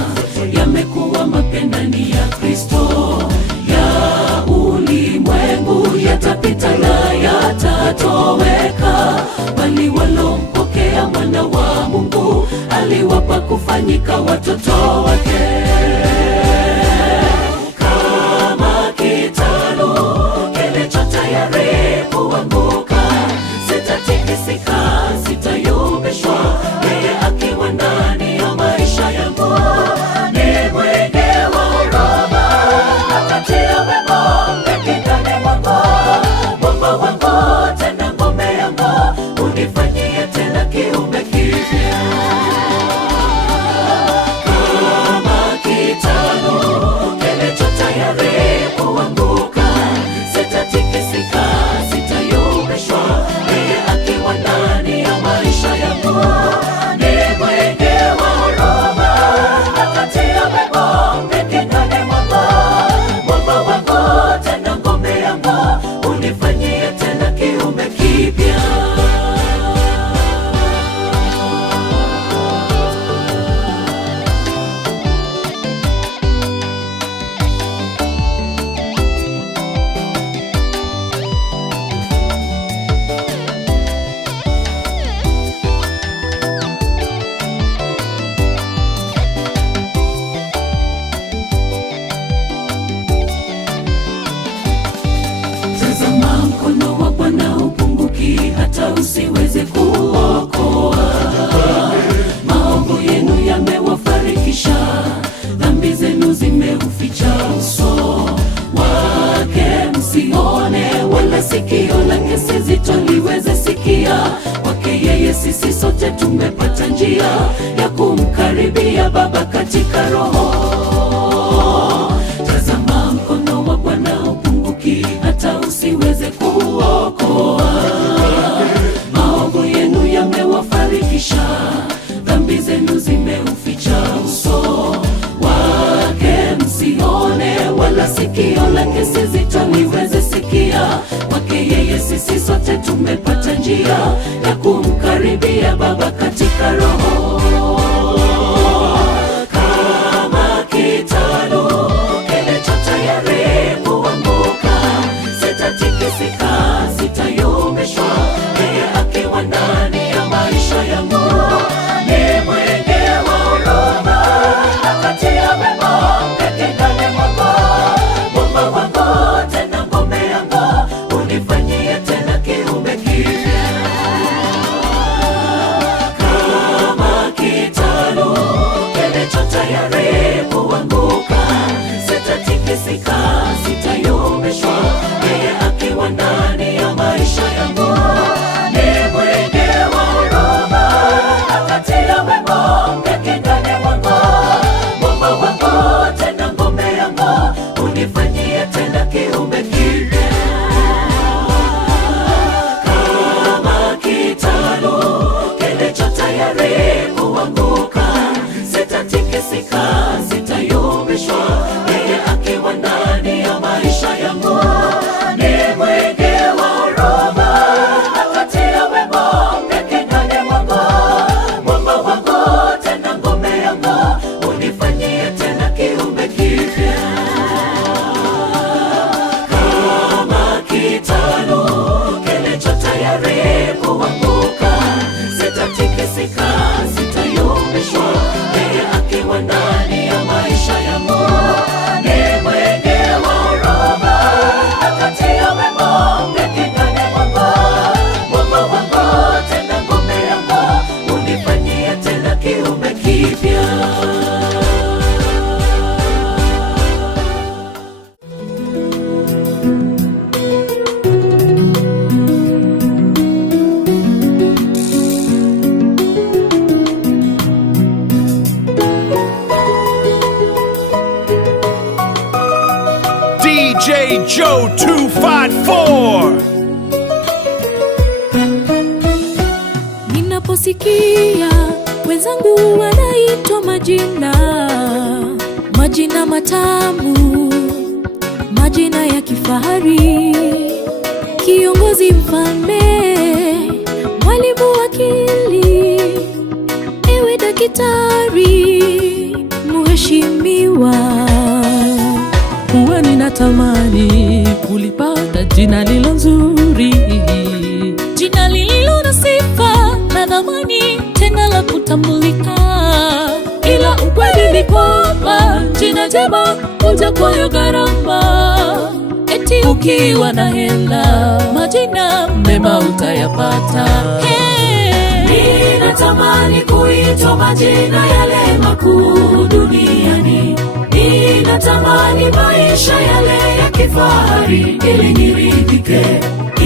yamekuwa mapya ndani ya Kristo. Ya ulimwengu yatapita na yatatoweka, bali walompokea mwana wa Mungu aliwapa kufanyika watoto wake. Kama kitalu kilicho tayari kuanguka, sitatikisika, sitayumbishwa, yeye akiwa ndani ya maisha yangu. Ni mwenge wa huruma, akatia wema ndani mwangu. Mwamba wangu tena ngome yangu, unifanyie tena kiumbe kipya. njia ya kumkaribia Baba katika roho. Tazama, mkono wa Bwana upunguki hata usiweze kuokoa. Maovu yenu yamewafarikisha, dhambi zenu zimeuficha uso wake, msione wala sikio lake si zito liweze sikia. Kwake yeye sisi sote tumepata njia ya kumkaribia Baba katika roho. Kama kitalu kilicho tayari kuanguka, sitatikisika, sitayumbishwa, yeye akiwa ndani ya maisha yangu. Ni mwenge wa huruma, akatia wema peke ndani mwangu. Mwamba wangu tena ngome yangu, unifanyie tena kiumbe kipya. Kama kitalu kilicho tayari kuanguka, sitatikisika, sitayumbishwa, yeye akiwa ndani ya maisha yangu. Ni mwenge wa huruma, akatia wema peke ndani mwangu. Mwamba wangu tena ngome yangu, unifanyie tena kiumbe kipya. Kama kitalu kilicho tayari kuanguka, sitatikisika, sitayumbishwa, yeye akiwa ndani ya maisha yangu. Ni mwenge wa huruma, akatia wema peke ndani mwangu. Mwamba wangu tena ngome yangu, unifanyie tena kiumbe kipya. Kama kitalu kilicho tayari kuanguka, sitatikisika, sitayumbishwa, yeye akiwa ndani ya maisha yangu. Ni mwenge wa huruma, akatia wema peke ndani mwangu. Mwamba wangu tena ngome yangu, unifanyie tena kiumbe kipya. DJ Joe 254. Ninaposikia wenzangu wanaitwa majina matamu, majina ya kifahari, kiongozi, mfalme, mwalimu, wakili, ewe daktari, mheshimiwa, huwa ninatamani kulipata jina lilo nzuri, jina lililo na sifa na thamani, tena la kutambulika. Ila ukweli ni kwamba jina jema huja kwa gharama. Eti ukiwa na hela, majina mema utayapata. Ninatamani kuitwa majina yale makuu duniani. Ninatamani maisha yale ya kifahari ili niridhike.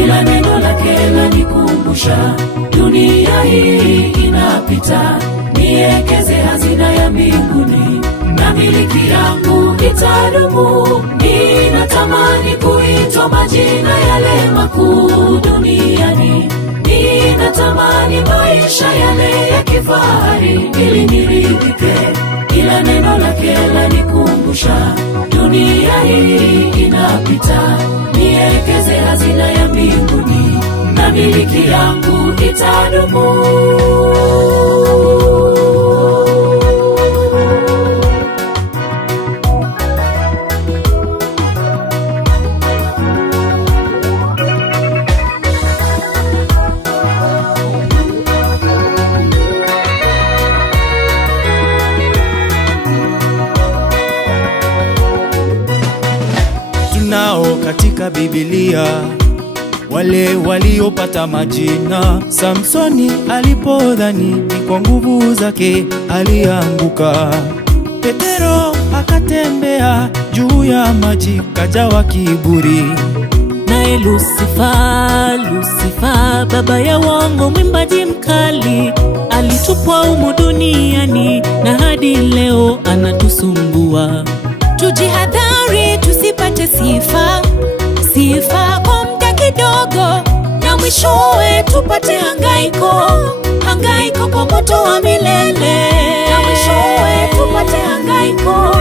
Ila neno lake lanikumbusha, dunia hii inapita. Niekeze hazina ya mbinguni, na miliki yangu itadumu. Ninatamani kuitwa majina yale makuu duniani. Ninatamani maisha yale ya kifahari ili niridhike. Ila neno lake lanikumbusha, dunia hii inapita. Niekeze hazina ya mbinguni, na miliki yangu itadumu. Tunao katika Biblia wale waliopata majina. Samsoni alipodhani ni kwa nguvu zake alianguka. Petero akatembea juu ya maji, kajawa kiburi. naye Lusifa, baba ya uongo, mwimbaji mkali, alitupwa humu duniani na hadi leo anatusumbua. Tujihadhari tusipate sifa kwa muda kidogo, na mwishowe tupate hangaiko kwa moto wa milele. Na mwishowe tupate hangaiko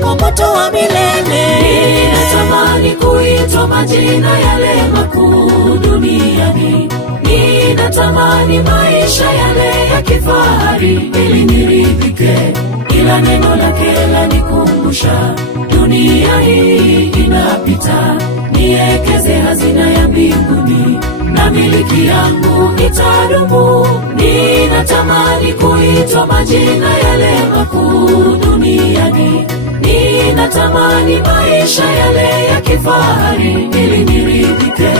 kwa moto wa milele. Ninatamani kuitwa majina yale makuu duniani. Ninatamani maisha yale ya kifahari ili niridhike, ila neno lake lanikumbusha dunia hii inapita. Niekeze hazina ya mbinguni na miliki yangu itadumu. Ninatamani kuitwa majina yale makuu duniani. Ninatamani maisha yale ya kifahari ili niridhike,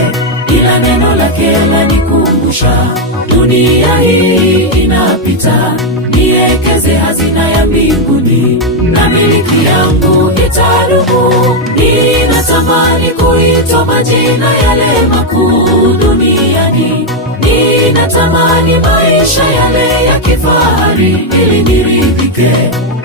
ila neno lake lanikumbusha dunia hii inapita. Niekeze hazina ya mbinguni na miliki yangu itadumu. Ninatamani kuitwa majina yale makuu duniani. Ninatamani maisha yale ya kifahari ili niridhike,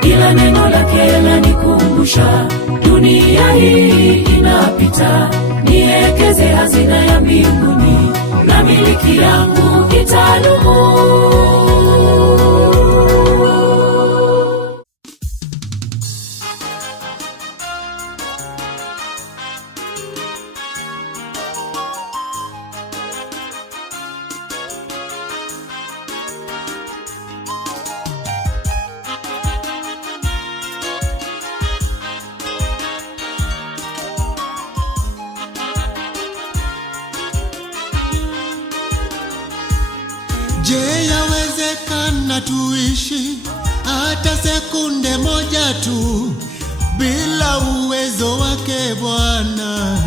ila neno lake lanikumbusha dunia hii inapita. Niekeze hazina ya mbinguni na miliki yangu itadumu. Je, yawezekana tuishi hata sekunde moja tu bila uwezo wake Bwana?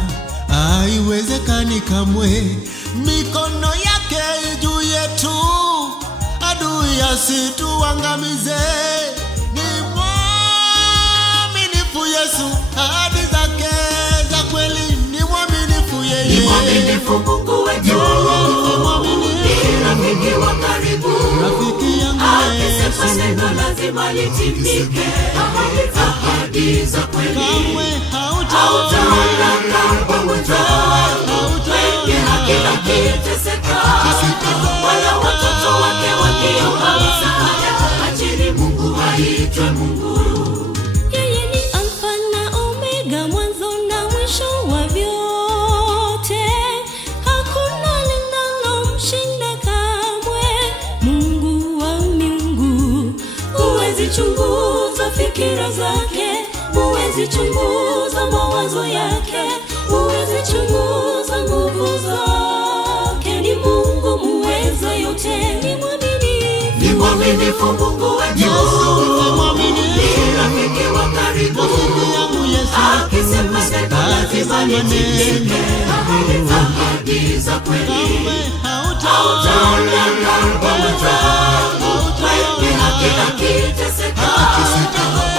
Haiwezekani kamwe. Mikono yake juu yetu, adui asituangamize. Ni mwaminifu Yesu, ahadi zake za kweli. Ni mwaminifu yeye, ni mwaminifu Mungu wetu, rafiki wa karibu, rafiki yangu akisema neno lazima litimike. Ahadi za kweli kamwe hautaona pamoja. Wengi haki wakiteseka, wala watoto wake wakiomba msaada. Acheni Mungu aitwe Mungu. Yeye ni Alfa na Omega, mwanzo na mwisho wa vyote. Hakuna linalomshinda kamwe. Mungu wa miungu, huwezi chunguza fikira zake, huwezi chunguza mawazo yake, huwezi chunguza nguvu zake. Ni Mungu muweza yote, ni mwaminifu. Ni mwaminifu Mungu wetu, ni rafiki wa karibu, akisema neno lazima litimike. Ahadi za kweli hautaona pamoja. Wengi haki wakiteseka,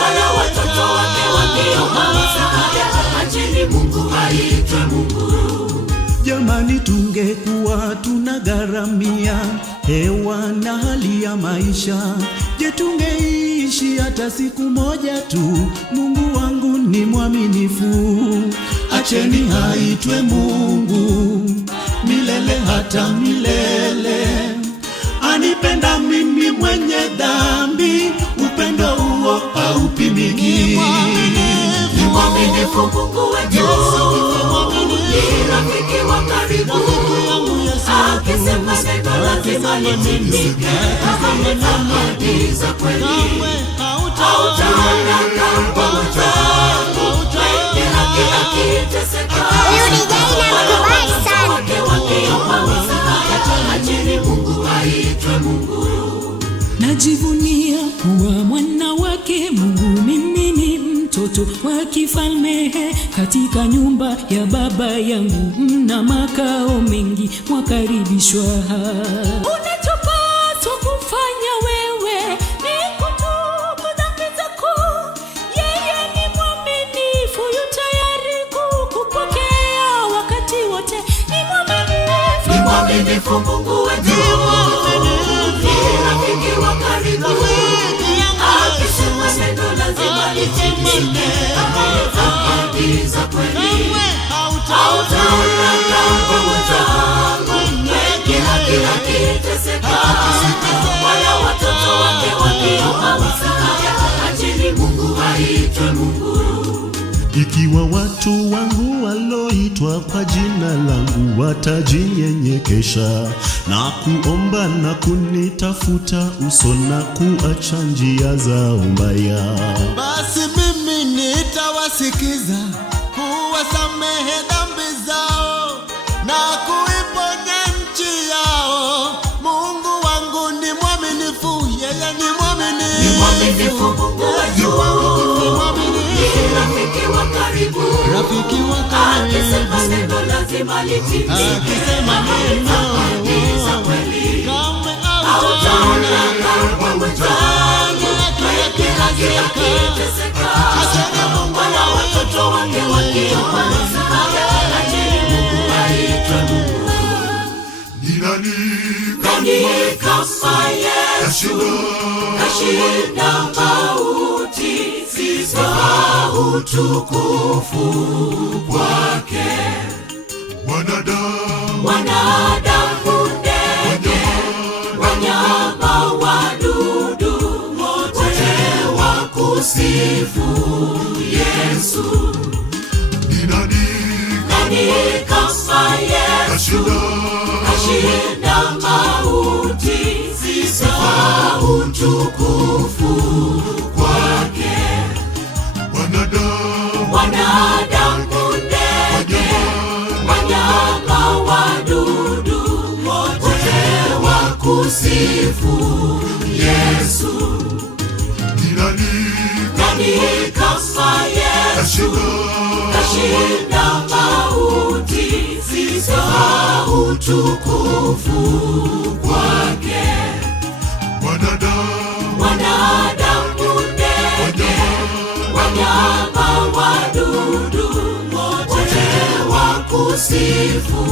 wala watoto wake wakiomba msaada. Acheni Mungu aitwe Mungu. Jamani, tungekuwa tunagharamia hewa na hali ya maisha, je, tungeishi hata siku moja tu? Mungu wangu ni mwaminifu, acheni aitwe Mungu milele hata milele. Anipenda mimi mwenye dhambi, upendo huo haupimiki. Ni mwaminifu Mungu wetu, ni rafiki wa karibu, akisema neno lazima litimike. Ahadi za kweli hautaona pamoja. Wengi haki wakiteseka, wala watoto wake wakiomba msaada. Acheni Mungu aitwe Mungu. Najivunia kuwa mwana wake Mungu, mimi ni mtoto wa kifalme. Katika nyumba ya baba yangu mna makao mengi, mwakaribishwa. Unachopaswa kufanya wewe ni kutubu dhambi zako. Yeye ni mwaminifu, yu tayari kukupokea wakati mwaminifu Mungu wetu, ni rafiki wa karibu, akisema neno lazima litimike. Ahadi za kweli hautaona kama wenzangu, wengi akiteseka, wala watoto wake wakiomba msaada. Acheni Mungu aitwe Mungu. Ikiwa watu wangu waloitwa kwa jina langu watajinyenyekesha na kuomba na kunitafuta uso na kuacha njia zao mbaya, basi mimi nitawasikiza, kuwasamehe dhambi zao na kuiponya nchi yao. Mungu wangu ni mwaminifu, yeye ni mwaminifu. Ni mwaminifu Mungu wetu, ni rafiki wa karibu, akisema neno lazima litimike. Ahadi za kweli hautaona kama wenzangu, wengi akiteseka, wala watoto wake wakiomba msaada. Acheni Mungu aitwe Mungu. Ni nani kama Yesu kashinda mauti, sifa utukufu kwake. Wanadamu, ndege, wanyama, wadudu, wote wakusifu Yesu. Ni nani kama Yesu kashinda mauti, sifa utukufu kwake. Wanadamu, ndege, wanyama, wadudu, wote wakusifu Yesu. Ni nani kama Yesu kashinda mauti, sifa utukufu kwake. Wanadamu, ndege, wanyama, wadudu, wote wakusifu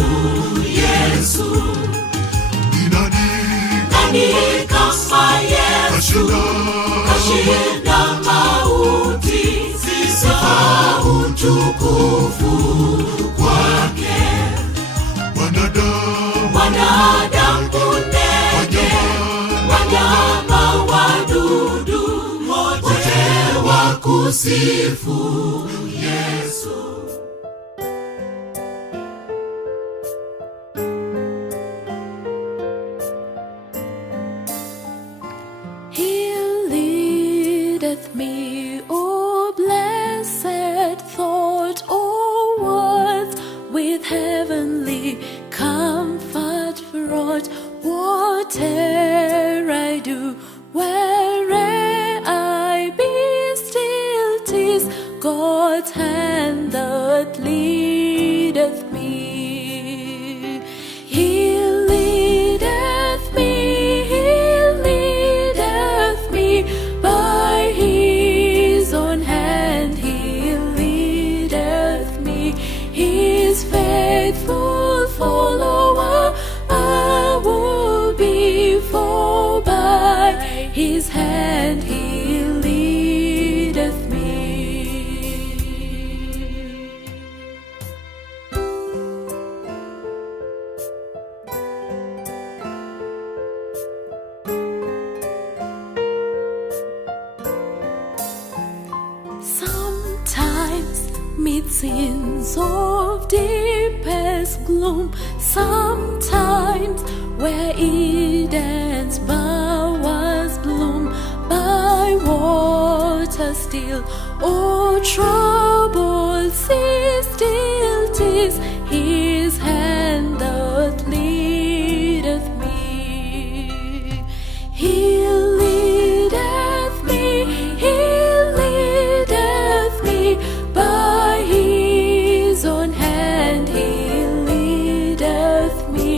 Yesu. Ni nani kama Yesu kashinda mauti, sifa utukufu kwake. Wanadamu, ndege, wanyama, wadudu, wote wakusifu Yesu. He leadeth me, O blessed thought, O words with heavenly comfort fraught. Whate'er I do, where'er I be, still 'tis God's hand that leadeth me. He leadeth me, by His own hand He leadeth me. His faithful follower I will be, for by His hand He leadeth me. Sometimes mid scenes of deepest gloom, sometimes where Eden's bowers bloom, by water still, or troubled sea, still 'tis His hand that leadeth me. He leadeth me, He leadeth me, by His own hand He leadeth me.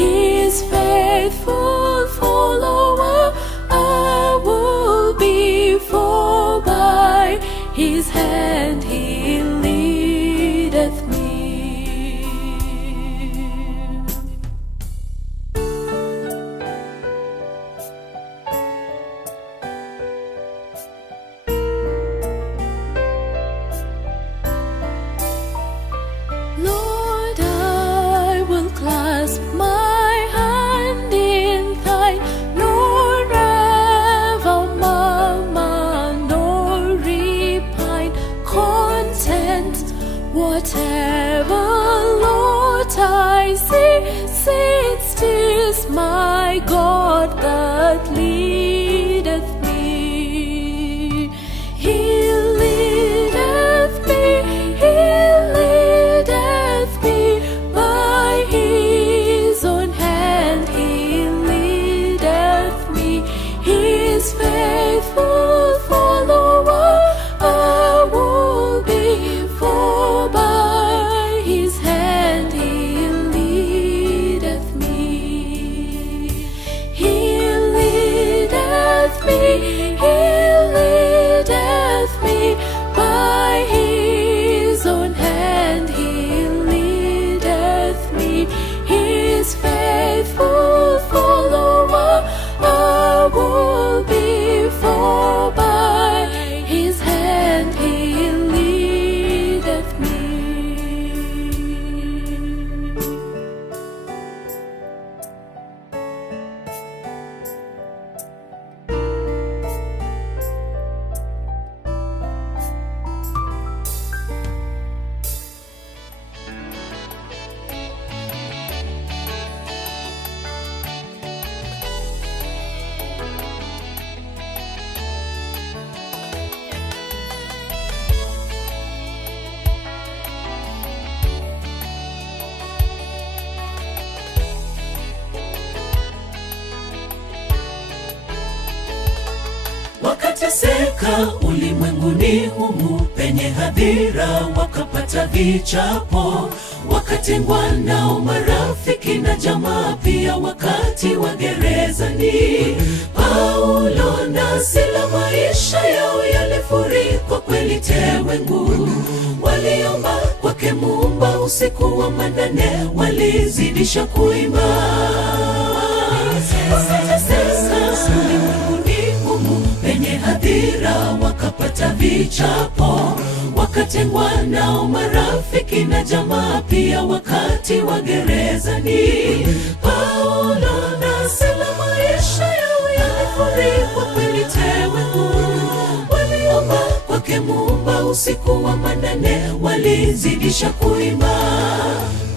His faithful follower I will be, for by His hand He leadeth me. wakateseka ulimwenguni humu, penye hadhira wakapata vichapo, wakatengwa nao marafiki na jamaa pia wakati wa gerezani. Paulo na Sila maisha yao yalifurikwa kweli tewengu, waliomba kwake Muumba usiku wa manane, walizidisha kuimba. Wakateseka ulimwenguni humu, penye hadhira wakapata vichapo, wakatengwa nao marafiki na jamaa pia wakati wa gerezani. Paulo na Sila maisha yao yalifurikwa kweli tewengu, waliomba kwake Muumba usiku wa manane, walizidisha kuimba.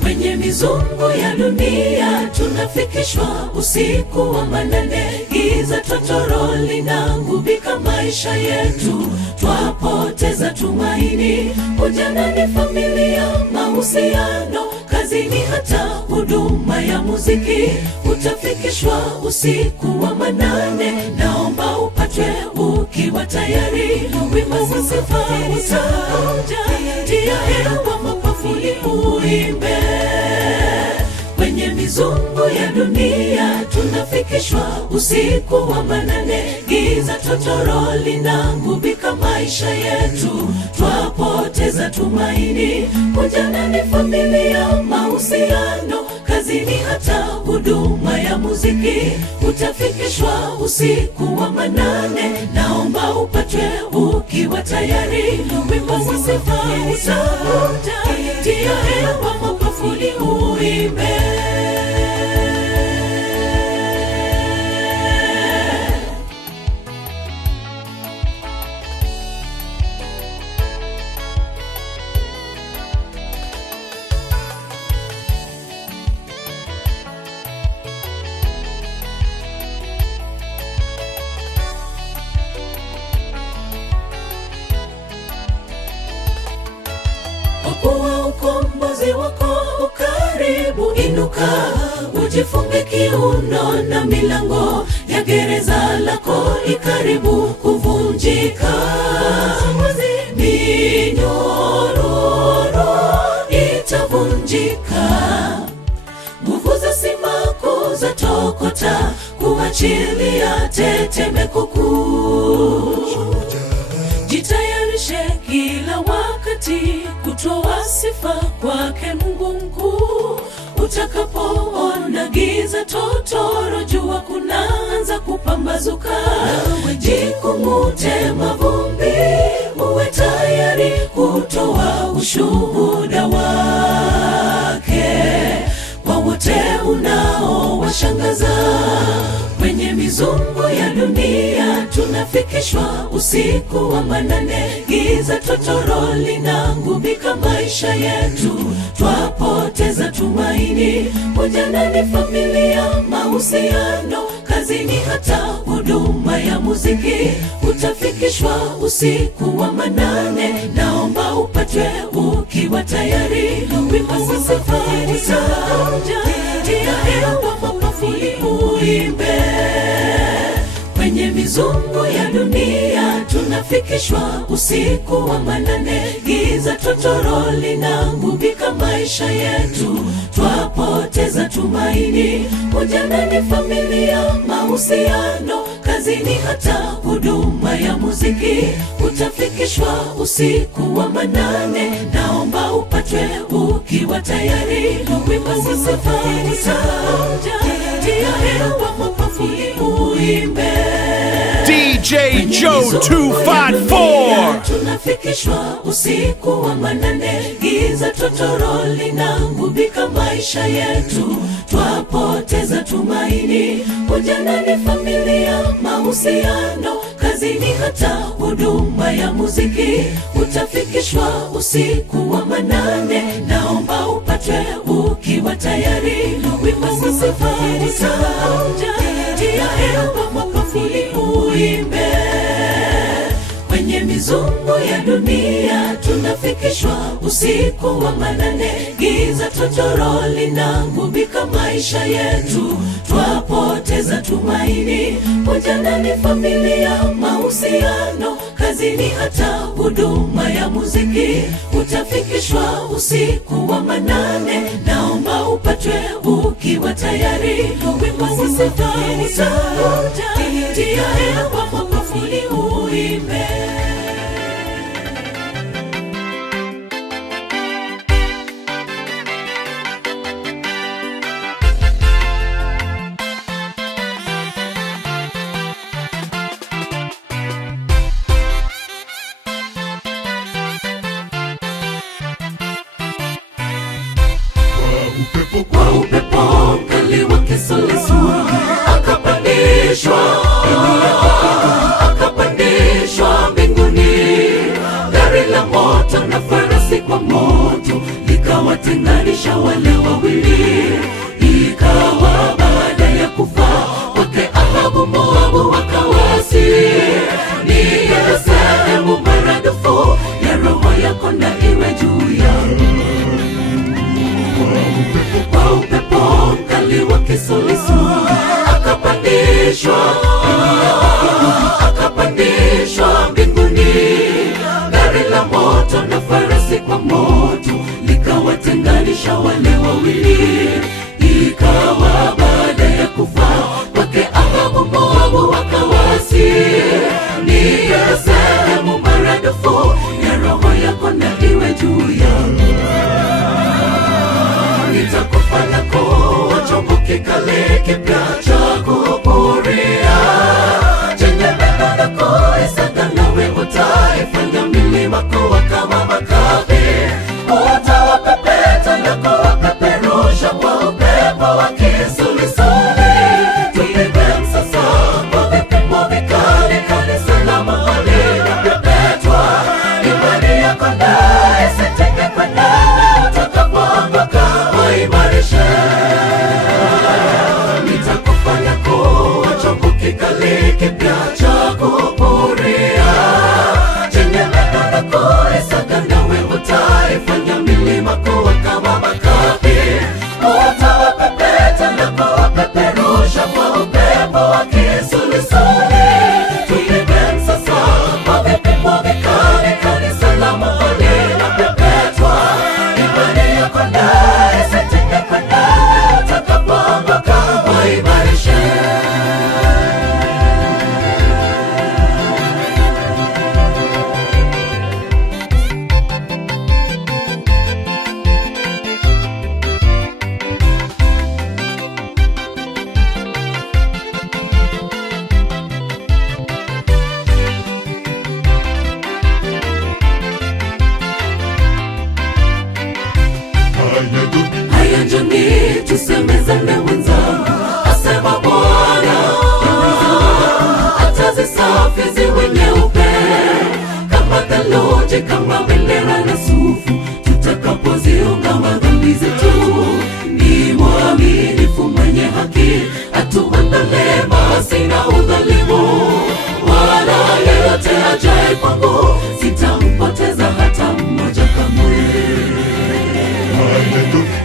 Kwenye mizungu ya dunia tunafikishwa usiku wa manane, giza totoro linangubika maisha yetu, twapoteza tumaini. Ujanani, familia, mahusiano, kazini, hata huduma ya muziki, utafikishwa usiku wa manane. Naomba upatwe ukiwa tayari, wimbo wa sifa utakuja, tia hewa mapafuni uimbe. Kwenye mizungu ya dunia tunafikishwa usiku wa manane, giza totoro linangubika maisha yetu, twapoteza tumaini. Ujanani, familia, mahusiano, kazini, hata huduma ya muziki, utafikishwa usiku wa manane. Naomba upatwe ukiwa tayari, wimbo wa sifa utakuja, tia hewa mapafuni uimbe. Kwa ukombozi wako ukaribu, inuka ujifunge kiuno, na milango ya gereza lako ikaribu kuvunjika. Minyororo itavunjika, nguvu za simako za tokota, kuachilia tetemeko kuu. Jitayarishe kila wakati kutoa sifa kwake Mungu mkuu. Utakapoona giza totoro, jua kunaanza kupambazuka. Jikung'ute mavumbi, uwe tayari kutoa ushuhuda wake kwa wote unaowashangaza. Kwenye mizungu ya dunia tunafikishwa usiku wa manane, giza totoro linangubika maisha yetu, twapoteza tumaini. Ujanani, familia, mahusiano, kazini, hata huduma ya muziki, utafikishwa usiku wa manane. Naomba upatwe ukiwa tayari, wimbo wa sifa utakuja, tia hewa mapafuni uimbe. Kwenye mizungu ya dunia tunafikishwa usiku wa manane, giza totoro linangubika maisha yetu, twapoteza tumaini. Ujanani, familia, mahusiano, kazini, hata huduma ya muziki, utafikishwa usiku wa manane. Naomba upatwe ukiwa tayari, wimbo wa sifa utakuja, tia hewa mapafuni uimbe. DJ Joe 254. Tunafikishwa usiku wa manane, giza totoro linangubika maisha yetu, twapoteza tumaini. Ujanani, familia, mahusiano, kazini, hata huduma ya muziki, utafikishwa usiku wa manane. Naomba upatwe ukiwa tayari, wimbo wa sifa utakuja, tia hewa mapafuni uimbe. Kwenye mizungu ya dunia tunafikishwa usiku wa manane, giza totoro linangubika maisha yetu, twapoteza tumaini. Ujana ni familia, mahusiano, kazini, hata huduma ya muziki. Utafikishwa usiku wa manane, naomba upatwe ukiwa tayari. Wimbo sifa utatia hewa mapafuni uimbe. Kwa upepo mkali wa kisulisu akapandishwa, akapandishwa mbinguni. Gari la moto na farasi kwa moto likawatenganisha wale wawili. Ikawa baada ya kufa kwake Ahabu, Moabu wakawasi. Ni sehemu maradufu ya roho yako na iwe juu yangu. Kwa upepo mkali wa kisulisu akapandishwa, akapandishwa mbinguni. Gari la moto na farasi kwa moto likawatenganisha wale wawili. Ikawa baada ya kufa kwake Ahabu, Moabu wakawasi. Ni sehemu maradufu ya roho yako na iwe juu yangu. Nitakufanya kuwa chombo kikale kipya cha kupuria, chenye meno na kuisaga, nawe utaifanya milima kuwa kama makapi. Utawapepeta na kuwapeperusha kwa upepo wa kisulisuli. Tupige msasa kwa vipimo vikali, kanisa la mahali linapepetwa. Imani yako na isitenge kwa nani, utakapoanguka waimarishe. Nitakufanya kuwa chombo kikali kipya cha kupuria, chenye meno na kuisaga, nawe utaifanya milima kuwa kama makapi. Utawapepeta na kuwapeperusha kwa upepo wa kisulisuli. Tupige msasa kwa vipimo vikali, kanisa la mahali linapepetwa. Imani yako na isitenge kwa nani, utakapoanguka waimarishe. Haya njoni tusemezane wenzangu, asema Bwana. Atazisafi ziwe nyeupe kama theluji, kama bendera na sufu, tutakapoziungama dhambi zetu. Ni mwaminifu mwenye haki, atuandalee maasi na udhalimu. Wala yeyote ajaye kwangu, sitampoteza hata mmoja kamwe.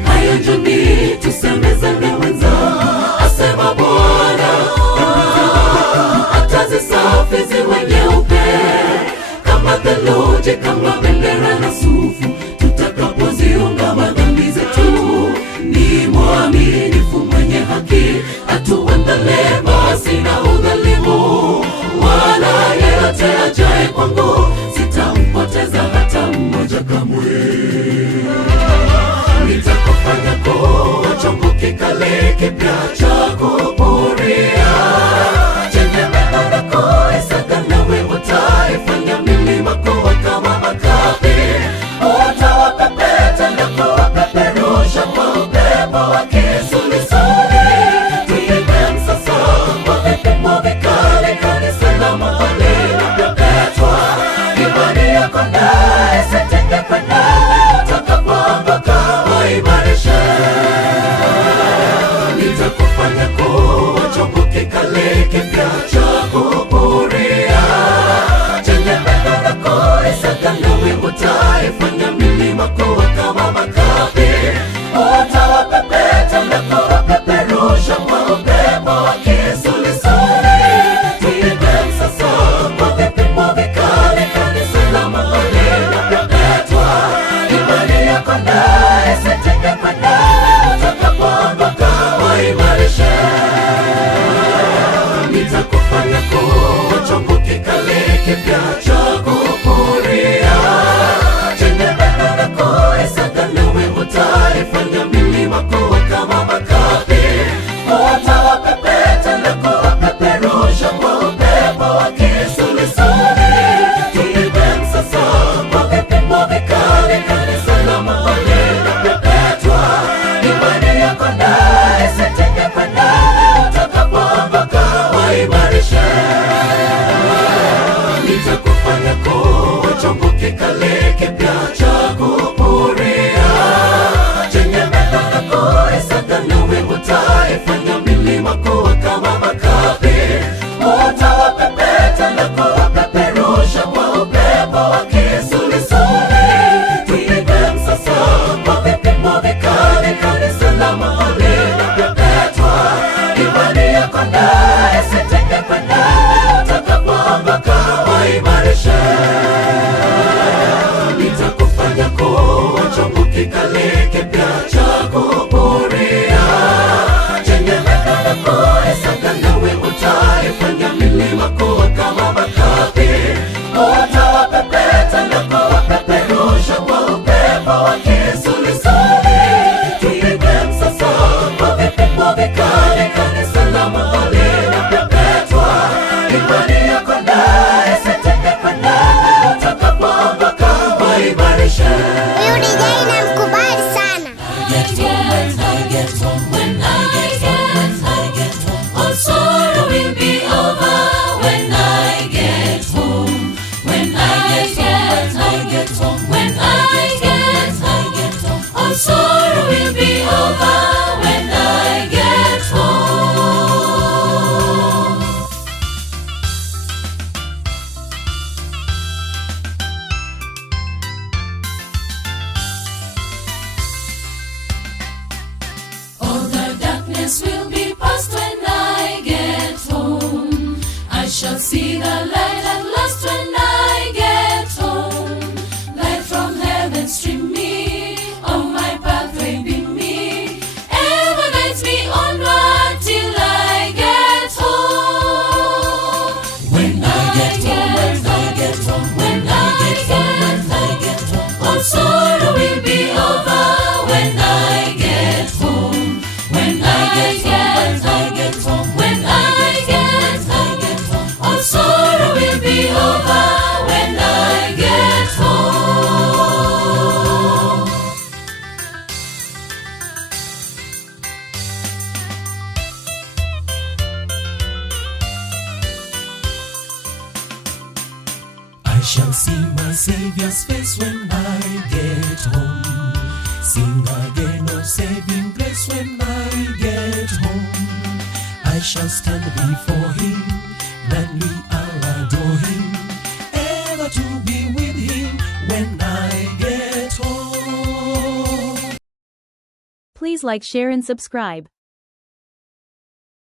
Haya njoni tusemezane wenzangu, asema Bwana. Atazisafi ziwe nyeupe kama theluji, kama bendera na sufu, tutakapoziungama dhambi zetu. Ni mwaminifu mwenye haki, atuandalee maasi na udhalimu. Wala yeyote ajaye kwangu, sitampoteza hata mmoja kamwe. Nitakufanya kuwa chombo kikale kipya cha kupuria, chenye meno na kuisaga, nawe utaifanya milima kuwa kama makapi. Utawapepeta na kuwapeperusha kwa upepo wa kisulisuli. Tupige msasa kwa vipimo vikali, kanisa la mahali linapepetwa. Imani yako na isitenge kwa nani, utakapoanguka waimarishe. Nitakufanya kuwa chombo kikali kipya cha kupuria, chenye meno na lako Isaka, nawe utaifanya milima kuwa kama makapi. Utawapepeta na kuwapeperusha kwa upepo wa kisulisuli. Tuimbe sasa kwa vipimo vikali, kanisa la mahali linapepetwa. Imani yako naye isitengwe nawe, utakapoondoka waimarishe. Nitakufanya kuwa chombo kikali kipya cha kupuria, chenye pendo lako Isaka, nawe utaifanya milima kuwa kama makapi. Utawapepeta na kuwapeperusha kwa upepo wa kisulisuli. Tuimbe sasa kwa vipimo vikali, kanisa la mahali linapepetwa. Imani yako naye isitengwe nawe, utakapoondoka waimarishe. Nitakufanya kuwa chombo kikali kipya cha kupuria, chenye pendo lako Isaka, nawe utaifanya milima kuwa kama makapi. Utawapepeta na kuwapeperusha kwa upepo wa kisulisuli. Tuimbe sasa kwa vipimo vikali, kanisa la mahali linapepetwa. Imani yako naye isitengwe nawe, utakapoondoka waimarishe. Nitakufanya kuwa chombo kikali kipya cha kupuria, chenye pendo lako Isaka, nawe utaifanya milima kuwa kama makapi. Utawapepeta na kuwapeperusha kwa upepo wa kisulisuli. Tuimbe sasa kwa vipimo vikali, kanisa la mahali linapepetwa. Imani yako naye isitengwe nawe, utakapoondoka waimarishe. Huyu DJ namkubali sana. All sorrow will be over when I get home. When I get home, when I get home, all sorrow will be over when I get home. All the darkness will be past when I get home. I shall see the light at last when I get home. Light from heaven streaming, on my pathway beaming, ever guides me onward till I get home. When I get home, when I get home, all sorrow will be over when I get home. When I get home, when I get home, all sorrow will be over when I get home. I shall see my Savior's face when I get home. Sing again of saving grace when I get home. I shall stand before Him, gladly I'll adore Him, ever to be with Him when I get home. Please like, share and subscribe.